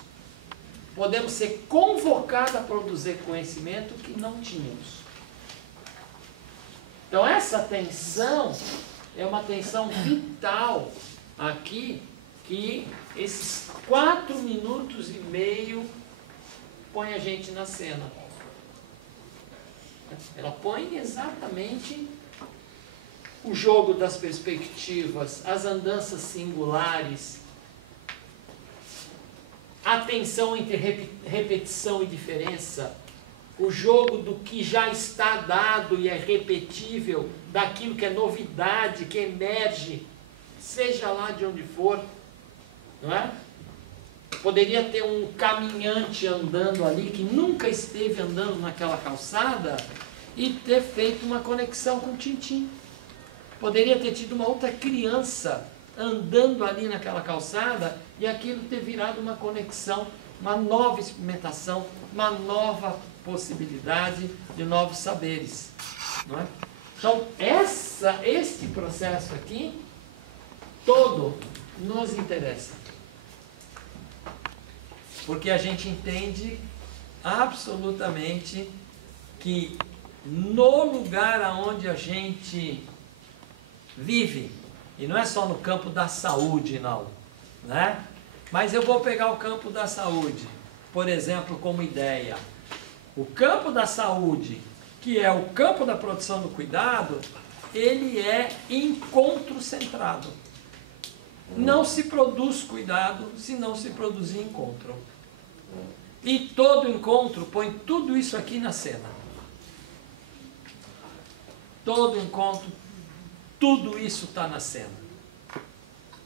Podemos ser convocados a produzir conhecimento que não tínhamos. Então essa tensão é uma tensão vital aqui, que esses 4 minutos e meio põe a gente na cena. Ela põe exatamente o jogo das perspectivas, as andanças singulares, a tensão entre repetição e diferença, o jogo do que já está dado e é repetível, daquilo que é novidade, que emerge, seja lá de onde for, não é? Poderia ter um caminhante andando ali, que nunca esteve andando naquela calçada, e ter feito uma conexão com o Tintim. Poderia ter tido uma outra criança andando ali naquela calçada, e aquilo ter virado uma conexão, uma nova experimentação, uma nova possibilidade de novos saberes, não é? Então, este processo aqui, todo nos interessa. Porque a gente entende absolutamente que no lugar onde a gente vive, e não é só no campo da saúde, não, né? Mas eu vou pegar o campo da saúde, por exemplo, como ideia. O campo da saúde, que é o campo da produção do cuidado, ele é encontro-centrado. Não se produz cuidado se não se produzir encontro. E todo encontro põe tudo isso aqui na cena. Todo encontro, tudo isso está na cena.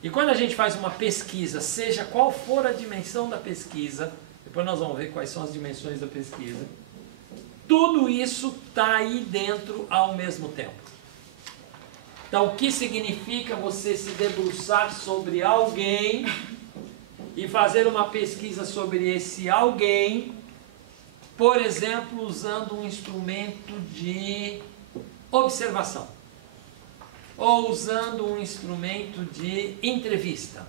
E quando a gente faz uma pesquisa, seja qual for a dimensão da pesquisa, depois nós vamos ver quais são as dimensões da pesquisa, tudo isso está aí dentro ao mesmo tempo. Então, o que significa você se debruçar sobre alguém e fazer uma pesquisa sobre esse alguém, por exemplo, usando um instrumento de observação, ou usando um instrumento de entrevista,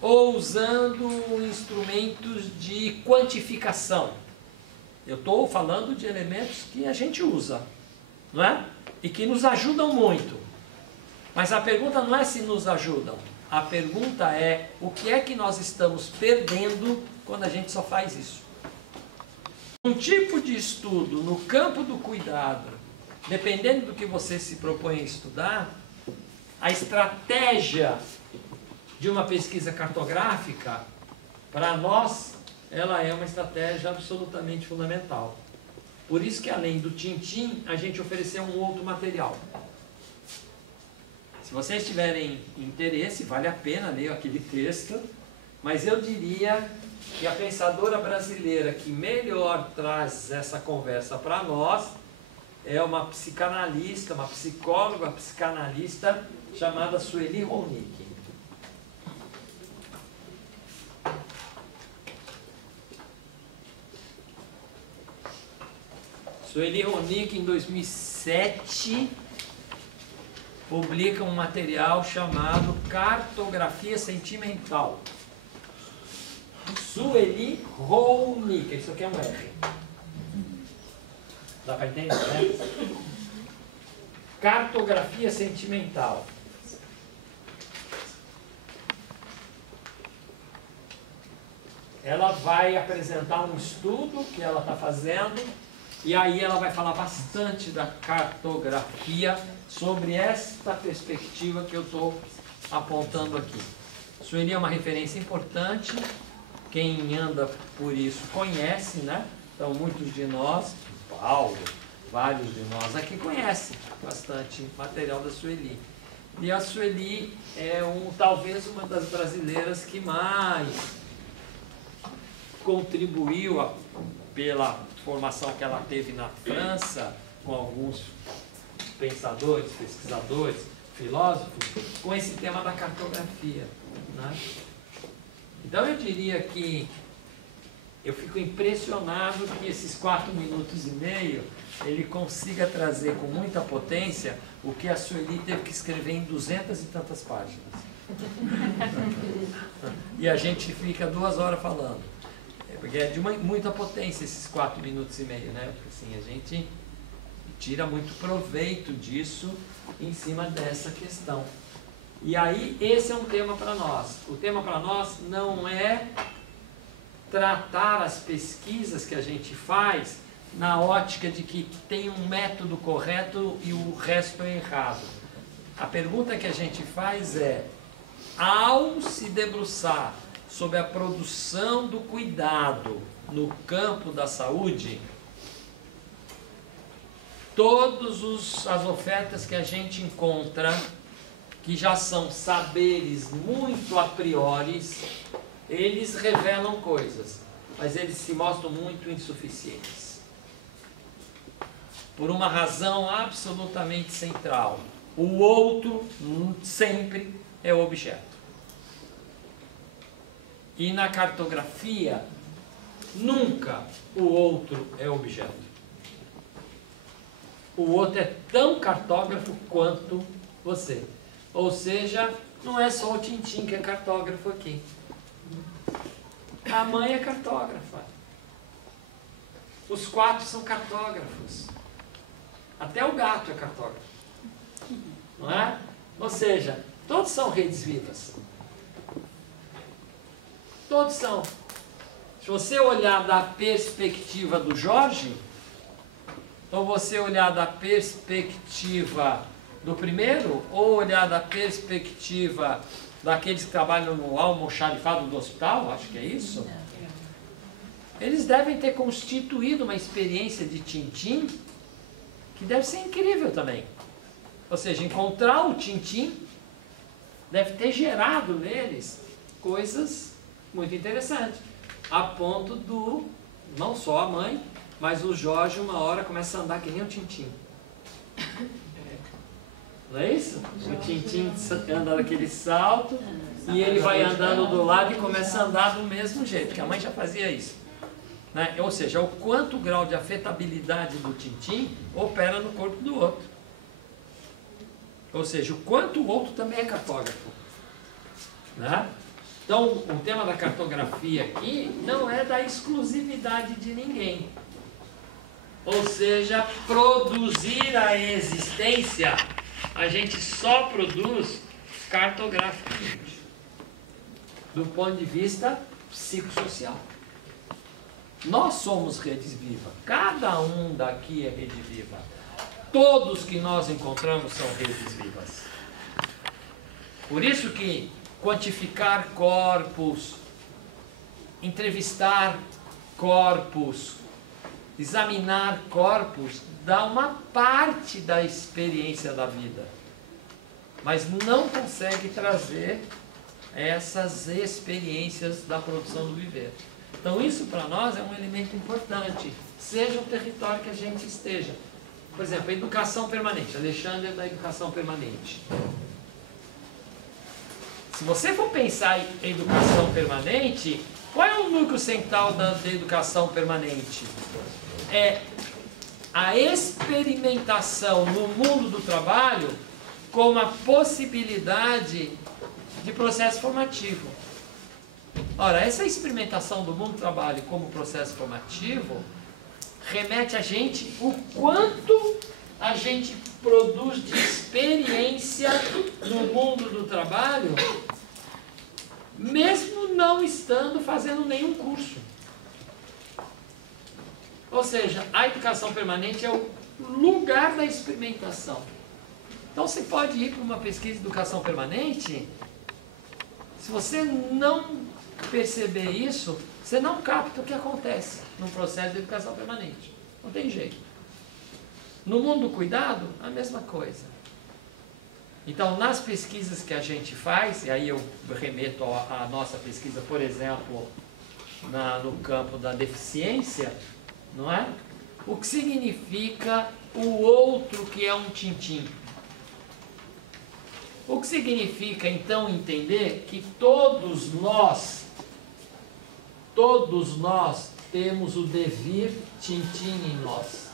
ou usando instrumentos de quantificação. Eu estou falando de elementos que a gente usa, não é? E que nos ajudam muito. Mas a pergunta não é se nos ajudam. A pergunta é o que é que nós estamos perdendo quando a gente só faz isso. Um tipo de estudo no campo do cuidado, dependendo do que você se propõe a estudar, a estratégia de uma pesquisa cartográfica, para nós, ela é uma estratégia absolutamente fundamental. Por isso que, além do Tintim, a gente ofereceu um outro material. Se vocês tiverem interesse, vale a pena ler aquele texto, mas eu diria que a pensadora brasileira que melhor traz essa conversa para nós é uma psicanalista, uma psicóloga psicanalista chamada Sueli Ronick. Sueli Ronick, em 2007, publica um material chamado Cartografia Sentimental. Sueli Ronick, isso aqui é um R. Dá para entender, né? Cartografia Sentimental. Ela vai apresentar um estudo que ela está fazendo, e aí ela vai falar bastante da cartografia sobre esta perspectiva que eu estou apontando aqui. Sueli é uma referência importante, quem anda por isso conhece, né? Então muitos de nós, Paulo, vários de nós aqui conhecem bastante material da Sueli. E a Sueli é talvez uma das brasileiras que mais contribuiu pela formação que ela teve na França, com alguns pensadores, pesquisadores, filósofos, com esse tema da cartografia, né? Então eu diria que eu fico impressionado que esses 4 minutos e meio ele consiga trazer com muita potência o que a Sueli teve que escrever em 200 e tantas páginas. E a gente fica 2 horas falando. Porque é de muita potência esses 4 minutos e meio, né? Porque assim, a gente tira muito proveito disso em cima dessa questão. E aí, esse é um tema para nós. O tema para nós não é tratar as pesquisas que a gente faz na ótica de que tem um método correto e o resto é errado. A pergunta que a gente faz é, ao se debruçar sobre a produção do cuidado no campo da saúde, todas as ofertas que a gente encontra, que já são saberes muito a priori, eles revelam coisas, mas eles se mostram muito insuficientes. Por uma razão absolutamente central. O outro sempre é o objeto. E na cartografia, nunca o outro é objeto. O outro é tão cartógrafo quanto você. Ou seja, não é só o Tintim que é cartógrafo aqui. A mãe é cartógrafa. Os 4 são cartógrafos. Até o gato é cartógrafo. Não é? Ou seja, todos são redes vivas. Todos são. Se você olhar da perspectiva do Jorge, ou você olhar da perspectiva do primeiro, ou olhar da perspectiva daqueles que trabalham no almoxarifado do hospital, acho que é isso, eles devem ter constituído uma experiência de Tintim que deve ser incrível também. Ou seja, encontrar o Tintim deve ter gerado neles coisas muito interessantes, a ponto do, não só a mãe, mas o Jorge uma hora começa a andar que nem o Tintim. Não é isso? O Tintim anda naquele salto e ele vai andando do lado e começa a andar do mesmo jeito, que a mãe já fazia isso. Né? Ou seja, o quanto o grau de afetabilidade do Tintim opera no corpo do outro. Ou seja, o quanto o outro também é cartógrafo. Né? Então, o tema da cartografia aqui não é da exclusividade de ninguém. Ou seja, produzir a existência, a gente só produz cartograficamente, do ponto de vista psicossocial. Nós somos redes vivas, cada um daqui é rede viva. Todos que nós encontramos são redes vivas. Por isso que quantificar corpos, entrevistar corpos, examinar corpos, dá uma parte da experiência da vida, mas não consegue trazer essas experiências da produção do viver. Então isso para nós é um elemento importante, seja o território que a gente esteja. Por exemplo, a educação permanente. Alexandre é da educação permanente. Se você for pensar em educação permanente, qual é o núcleo central da educação permanente? É a experimentação no mundo do trabalho como a possibilidade de processo formativo. Ora, essa experimentação do mundo do trabalho como processo formativo remete a gente o quanto a gente produz de experiência no mundo do trabalho, mesmo não estando fazendo nenhum curso. Ou seja, a educação permanente é o lugar da experimentação. Então você pode ir para uma pesquisa de educação permanente, se você não perceber isso, você não capta o que acontece no processo de educação permanente. Não tem jeito. No mundo do cuidado, a mesma coisa. Então, nas pesquisas que a gente faz, e aí eu remeto à nossa pesquisa, por exemplo, no campo da deficiência, não é? O que significa o outro que é um tintim? O que significa, então, entender que todos nós temos o devir tintim em nós.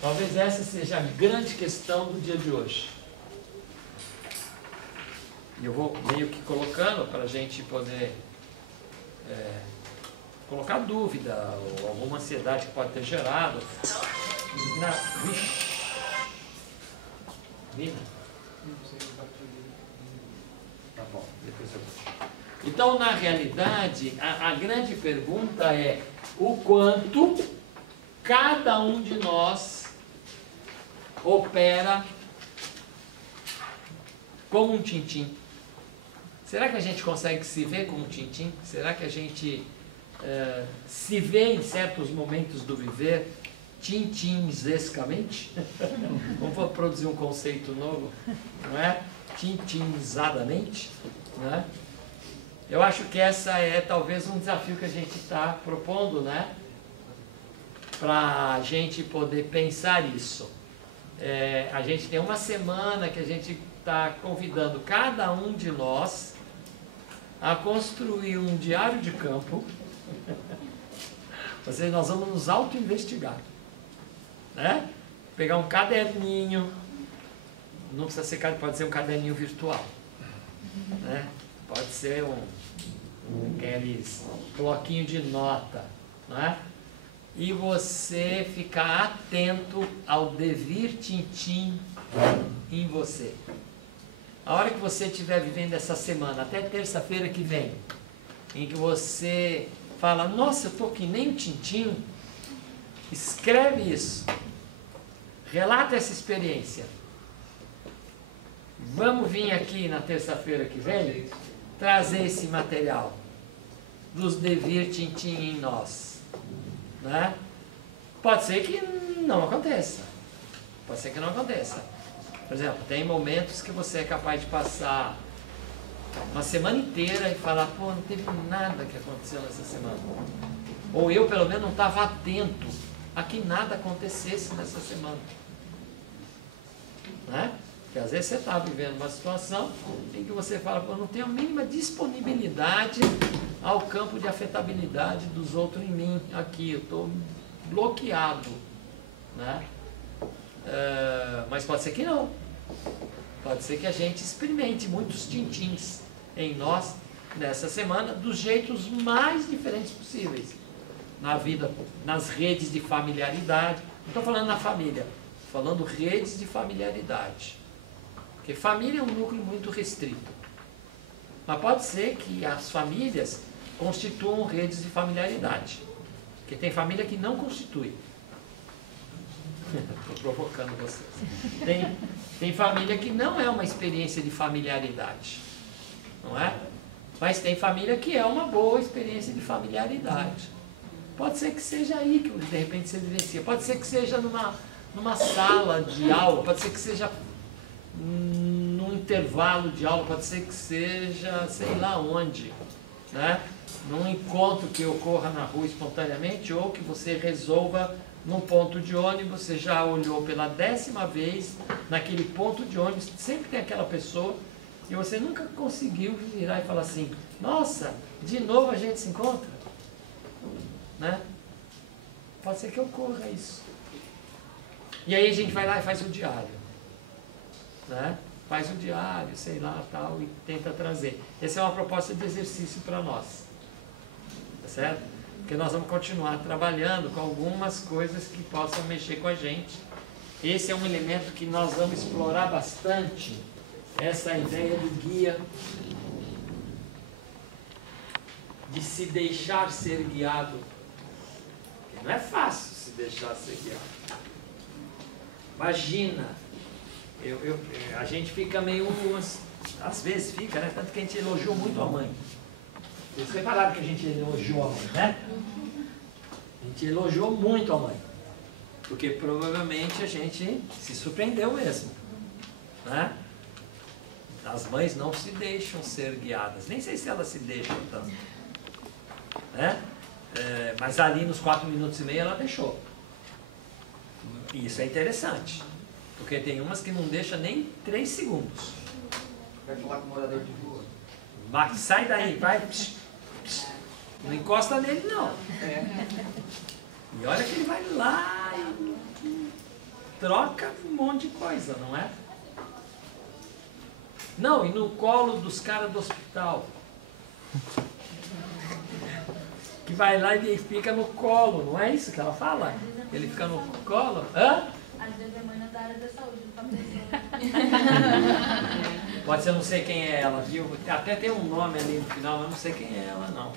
Talvez essa seja a grande questão do dia de hoje. E eu vou meio que colocando para a gente poder colocar dúvida ou alguma ansiedade que pode ter gerado. Tá bom, depois eu vou. Então, na realidade, a grande pergunta é o quanto cada um de nós opera como um tintim. Será que a gente consegue se ver como um tintim? Será que a gente se vê em certos momentos do viver tintinzescamente? Vamos produzir um conceito novo, não é? Tintinzadamente, não é? Eu acho que essa é talvez um desafio que a gente está propondo, né? Para a gente poder pensar isso. A gente tem uma semana que a gente está convidando cada um de nós a construir um diário de campo. Ou seja, nós vamos nos auto-investigar, né? Pegar um caderninho, não precisa ser, pode ser um caderninho virtual, né? Pode ser aqueles bloquinho de nota, né? E você ficar atento ao devir tintim em você. A hora que você estiver vivendo essa semana, até terça-feira que vem, em que você fala, nossa, eu estou que nem um tintim, escreve isso. Relata essa experiência. Vamos vir aqui na terça-feira que vem, trazer esse material dos devir tintim em nós. Né? Pode ser que não aconteça. Pode ser que não aconteça. Por exemplo, tem momentos que você é capaz de passar uma semana inteira e falar, pô, não teve nada que aconteceu nessa semana. Ou eu, pelo menos, não estava atento a que nada acontecesse nessa semana. Né? Porque às vezes você está vivendo uma situação em que você fala, pô, não tenho a mínima disponibilidade ao campo de afetabilidade dos outros em mim aqui, eu estou bloqueado, né? Mas pode ser que não. Pode ser que a gente experimente muitos tintins em nós nessa semana dos jeitos mais diferentes possíveis na vida, nas redes de familiaridade. Não estou falando na família, estou falando redes de familiaridade. Porque família é um núcleo muito restrito. Mas pode ser que as famílias constituam redes de familiaridade. Porque tem família que não constitui. Estou provocando vocês. Tem família que não é uma experiência de familiaridade. Não é? Mas tem família que é uma boa experiência de familiaridade. Pode ser que seja aí que de repente você vivencia. Pode ser que seja numa sala de aula. Pode ser que seja num intervalo de aula. Pode ser que seja sei lá onde. Né? Num encontro que ocorra na rua espontaneamente ou que você resolva num ponto de ônibus. Você já olhou pela 10ª vez naquele ponto de ônibus. Sempre tem aquela pessoa e você nunca conseguiu virar e falar assim: nossa, de novo a gente se encontra? Né? Pode ser que ocorra isso. E aí a gente vai lá e faz o diário. Né? Faz o diário, sei lá, tal, e tenta trazer. Essa é uma proposta de exercício para nós. Tá certo? Porque nós vamos continuar trabalhando com algumas coisas que possam mexer com a gente. Esse é um elemento que nós vamos explorar bastante, essa ideia do guia, de se deixar ser guiado. Porque não é fácil se deixar ser guiado. Imagina, a gente fica meio, às vezes fica, né? Tanto que a gente elogiou muito a mãe. Vocês repararam que a gente elogiou a mãe, né? A gente elogiou muito a mãe. Porque provavelmente a gente se surpreendeu mesmo. Né? As mães não se deixam ser guiadas. Nem sei se elas se deixam tanto. Né? Mas ali nos 4 minutos e meio ela deixou. E isso é interessante. Porque tem umas que não deixam nem 3 segundos. Vai falar com o morador de rua. Sai daí, vai. Não encosta nele, não. E olha que ele vai lá e troca um monte de coisa, não é? Não, e no colo dos caras do hospital. Que vai lá e fica no colo, não é isso que ela fala? Ele fica no colo. Hã? Às vezes a mãe não é da área da saúde, não Pode ser, eu não sei quem é ela, viu? Até tem um nome ali no final, mas não sei quem é ela, não.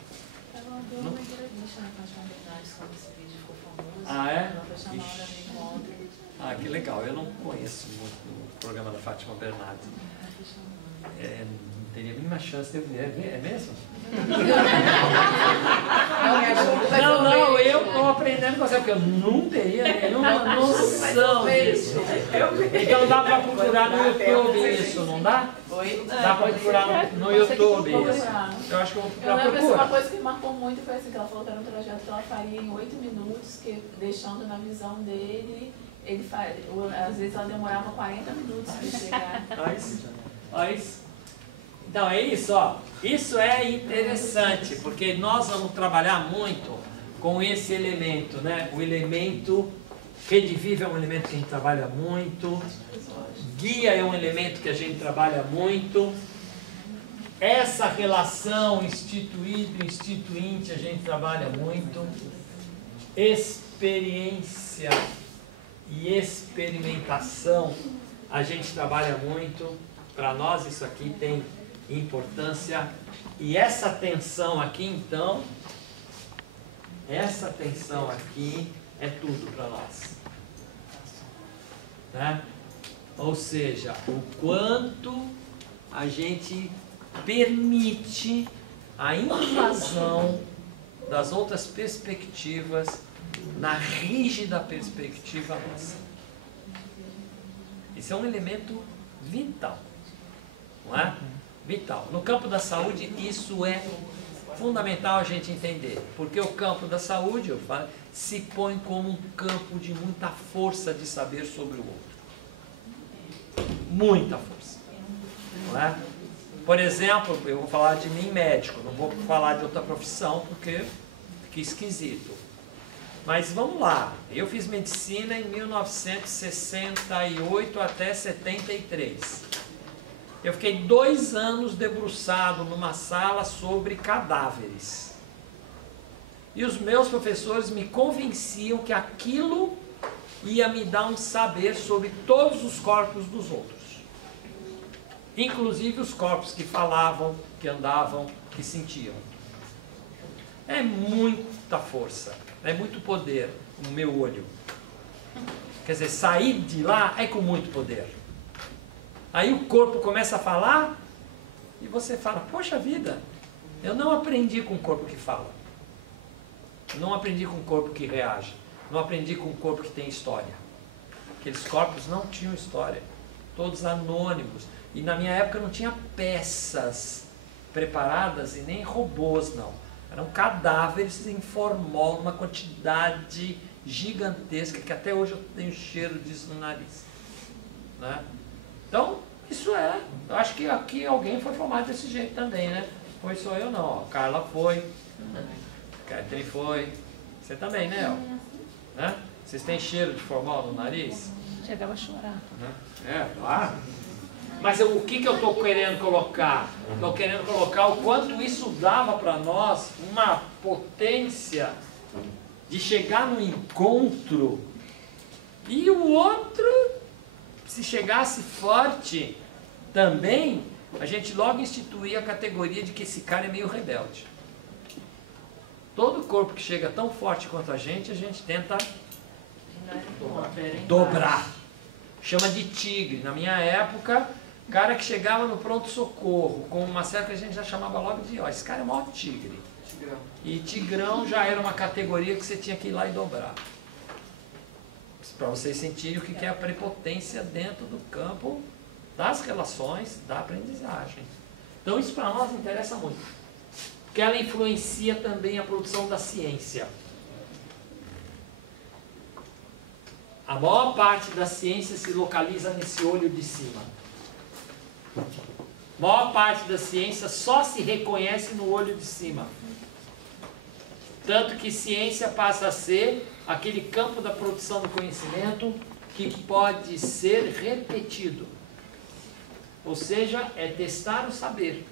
Ela deu uma entrevista na Fátima Bernardes quando esse vídeo ficou famoso. Ah, é? Ela foi chamada de encontro. Ah, que legal. Eu não conheço muito o programa da Fátima Bernardes. Não teria a mínima chance de eu ver. É mesmo? Não, eu estou aprendendo com você, porque eu não teria nenhuma noção disso. Então dá para procurar no YouTube isso, não dá? Dá para procurar no YouTube isso. Eu acho que eu vou procurar. Eu lembro, uma coisa que me marcou muito foi assim, que ela falou que era um projeto que ela faria em 8 minutos, que deixando na visão dele, ele às vezes ela demorava 40 minutos para chegar. Mas, então é isso, ó. Isso é interessante, porque nós vamos trabalhar muito com esse elemento, né? O elemento Rede Viva é um elemento que a gente trabalha muito, guia é um elemento que a gente trabalha muito, essa relação instituído, instituinte a gente trabalha muito, experiência e experimentação a gente trabalha muito. Para nós isso aqui tem importância. E essa tensão aqui, então, essa tensão aqui é tudo para nós. Né? Ou seja, o quanto a gente permite a invasão das outras perspectivas na rígida perspectiva nossa. Isso é um elemento vital. Não é? Vital. No campo da saúde, isso é fundamental a gente entender, porque o campo da saúde, eu falo, se põe como um campo de muita força de saber sobre o outro. Muita força. Não é? Por exemplo, eu vou falar de mim médico, não vou falar de outra profissão, porque fica esquisito. Mas vamos lá, eu fiz medicina em 1968 até 73. Eu fiquei 2 anos debruçado numa sala sobre cadáveres. E os meus professores me convenciam que aquilo ia me dar um saber sobre todos os corpos dos outros. Inclusive os corpos que falavam, que andavam, que sentiam. É muita força, é muito poder no meu olho. Quer dizer, sair de lá é com muito poder. Aí o corpo começa a falar e você fala, poxa vida, eu não aprendi com o corpo que fala. Não aprendi com o corpo que reage. Não aprendi com o corpo que tem história. Aqueles corpos não tinham história. Todos anônimos. E na minha época não tinha peças preparadas e nem robôs, não. Eram cadáveres em formol, uma quantidade gigantesca, que até hoje eu tenho cheiro disso no nariz. Né? Então, isso é. Eu acho que aqui alguém foi formado desse jeito também, né? Foi só eu não. Ó, Carla foi. Catherine foi. Você também, né? Ó? Né? Vocês têm cheiro de formol no nariz? Chegava a chorar. É, claro. Mas o que eu estou querendo colocar? Estou querendo colocar o quanto isso dava para nós uma potência de chegar no encontro e o outro, se chegasse forte também, a gente logo instituía a categoria de que esse cara é meio rebelde. Todo corpo que chega tão forte quanto a gente tenta dobrar. Chama de tigre. Na minha época, cara que chegava no pronto-socorro com uma série que a gente já chamava logo de, ó, esse cara é o maior tigre. Tigrão. E tigrão já era uma categoria que você tinha que ir lá e dobrar. Para vocês sentirem o que é a prepotência dentro do campo das relações, da aprendizagem. Então isso para nós interessa muito. Porque ela influencia também a produção da ciência. A maior parte da ciência se localiza nesse olho de cima. A maior parte da ciência só se reconhece no olho de cima. Tanto que ciência passa a ser aquele campo da produção do conhecimento que pode ser repetido. Ou seja, é testar o saber.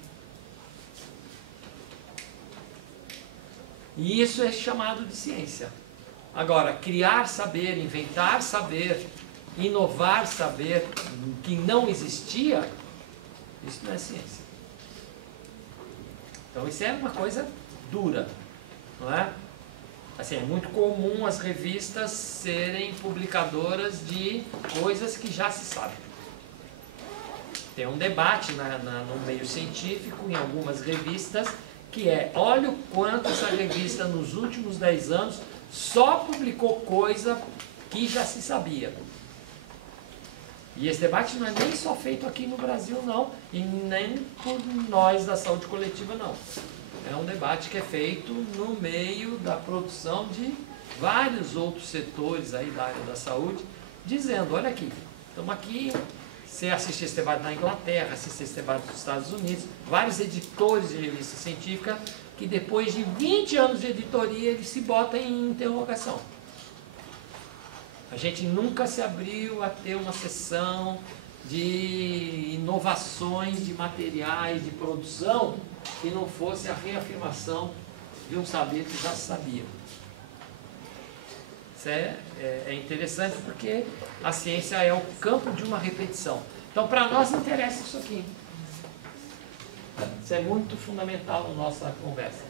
E isso é chamado de ciência. Agora, criar saber, inventar saber, inovar saber que não existia, isso não é ciência. Então isso é uma coisa dura, não é? Assim, é muito comum as revistas serem publicadoras de coisas que já se sabe. Tem um debate no meio científico, em algumas revistas, que é, olha o quanto essa revista nos últimos 10 anos só publicou coisa que já se sabia. E esse debate não é nem só feito aqui no Brasil, não, e nem por nós da saúde coletiva, não. É um debate que é feito no meio da produção de vários outros setores aí da área da saúde, dizendo, olha aqui, estamos aqui, você assiste esse debate na Inglaterra, assiste esse debate nos Estados Unidos, vários editores de revista científica, que depois de 20 anos de editoria, eles se botam em interrogação. A gente nunca se abriu a ter uma sessão de inovações de materiais de produção que não fosse a reafirmação de um saber que já se sabia. Isso é interessante porque a ciência é o campo de uma repetição. Então, para nós interessa isso aqui. Isso é muito fundamental na nossa conversa.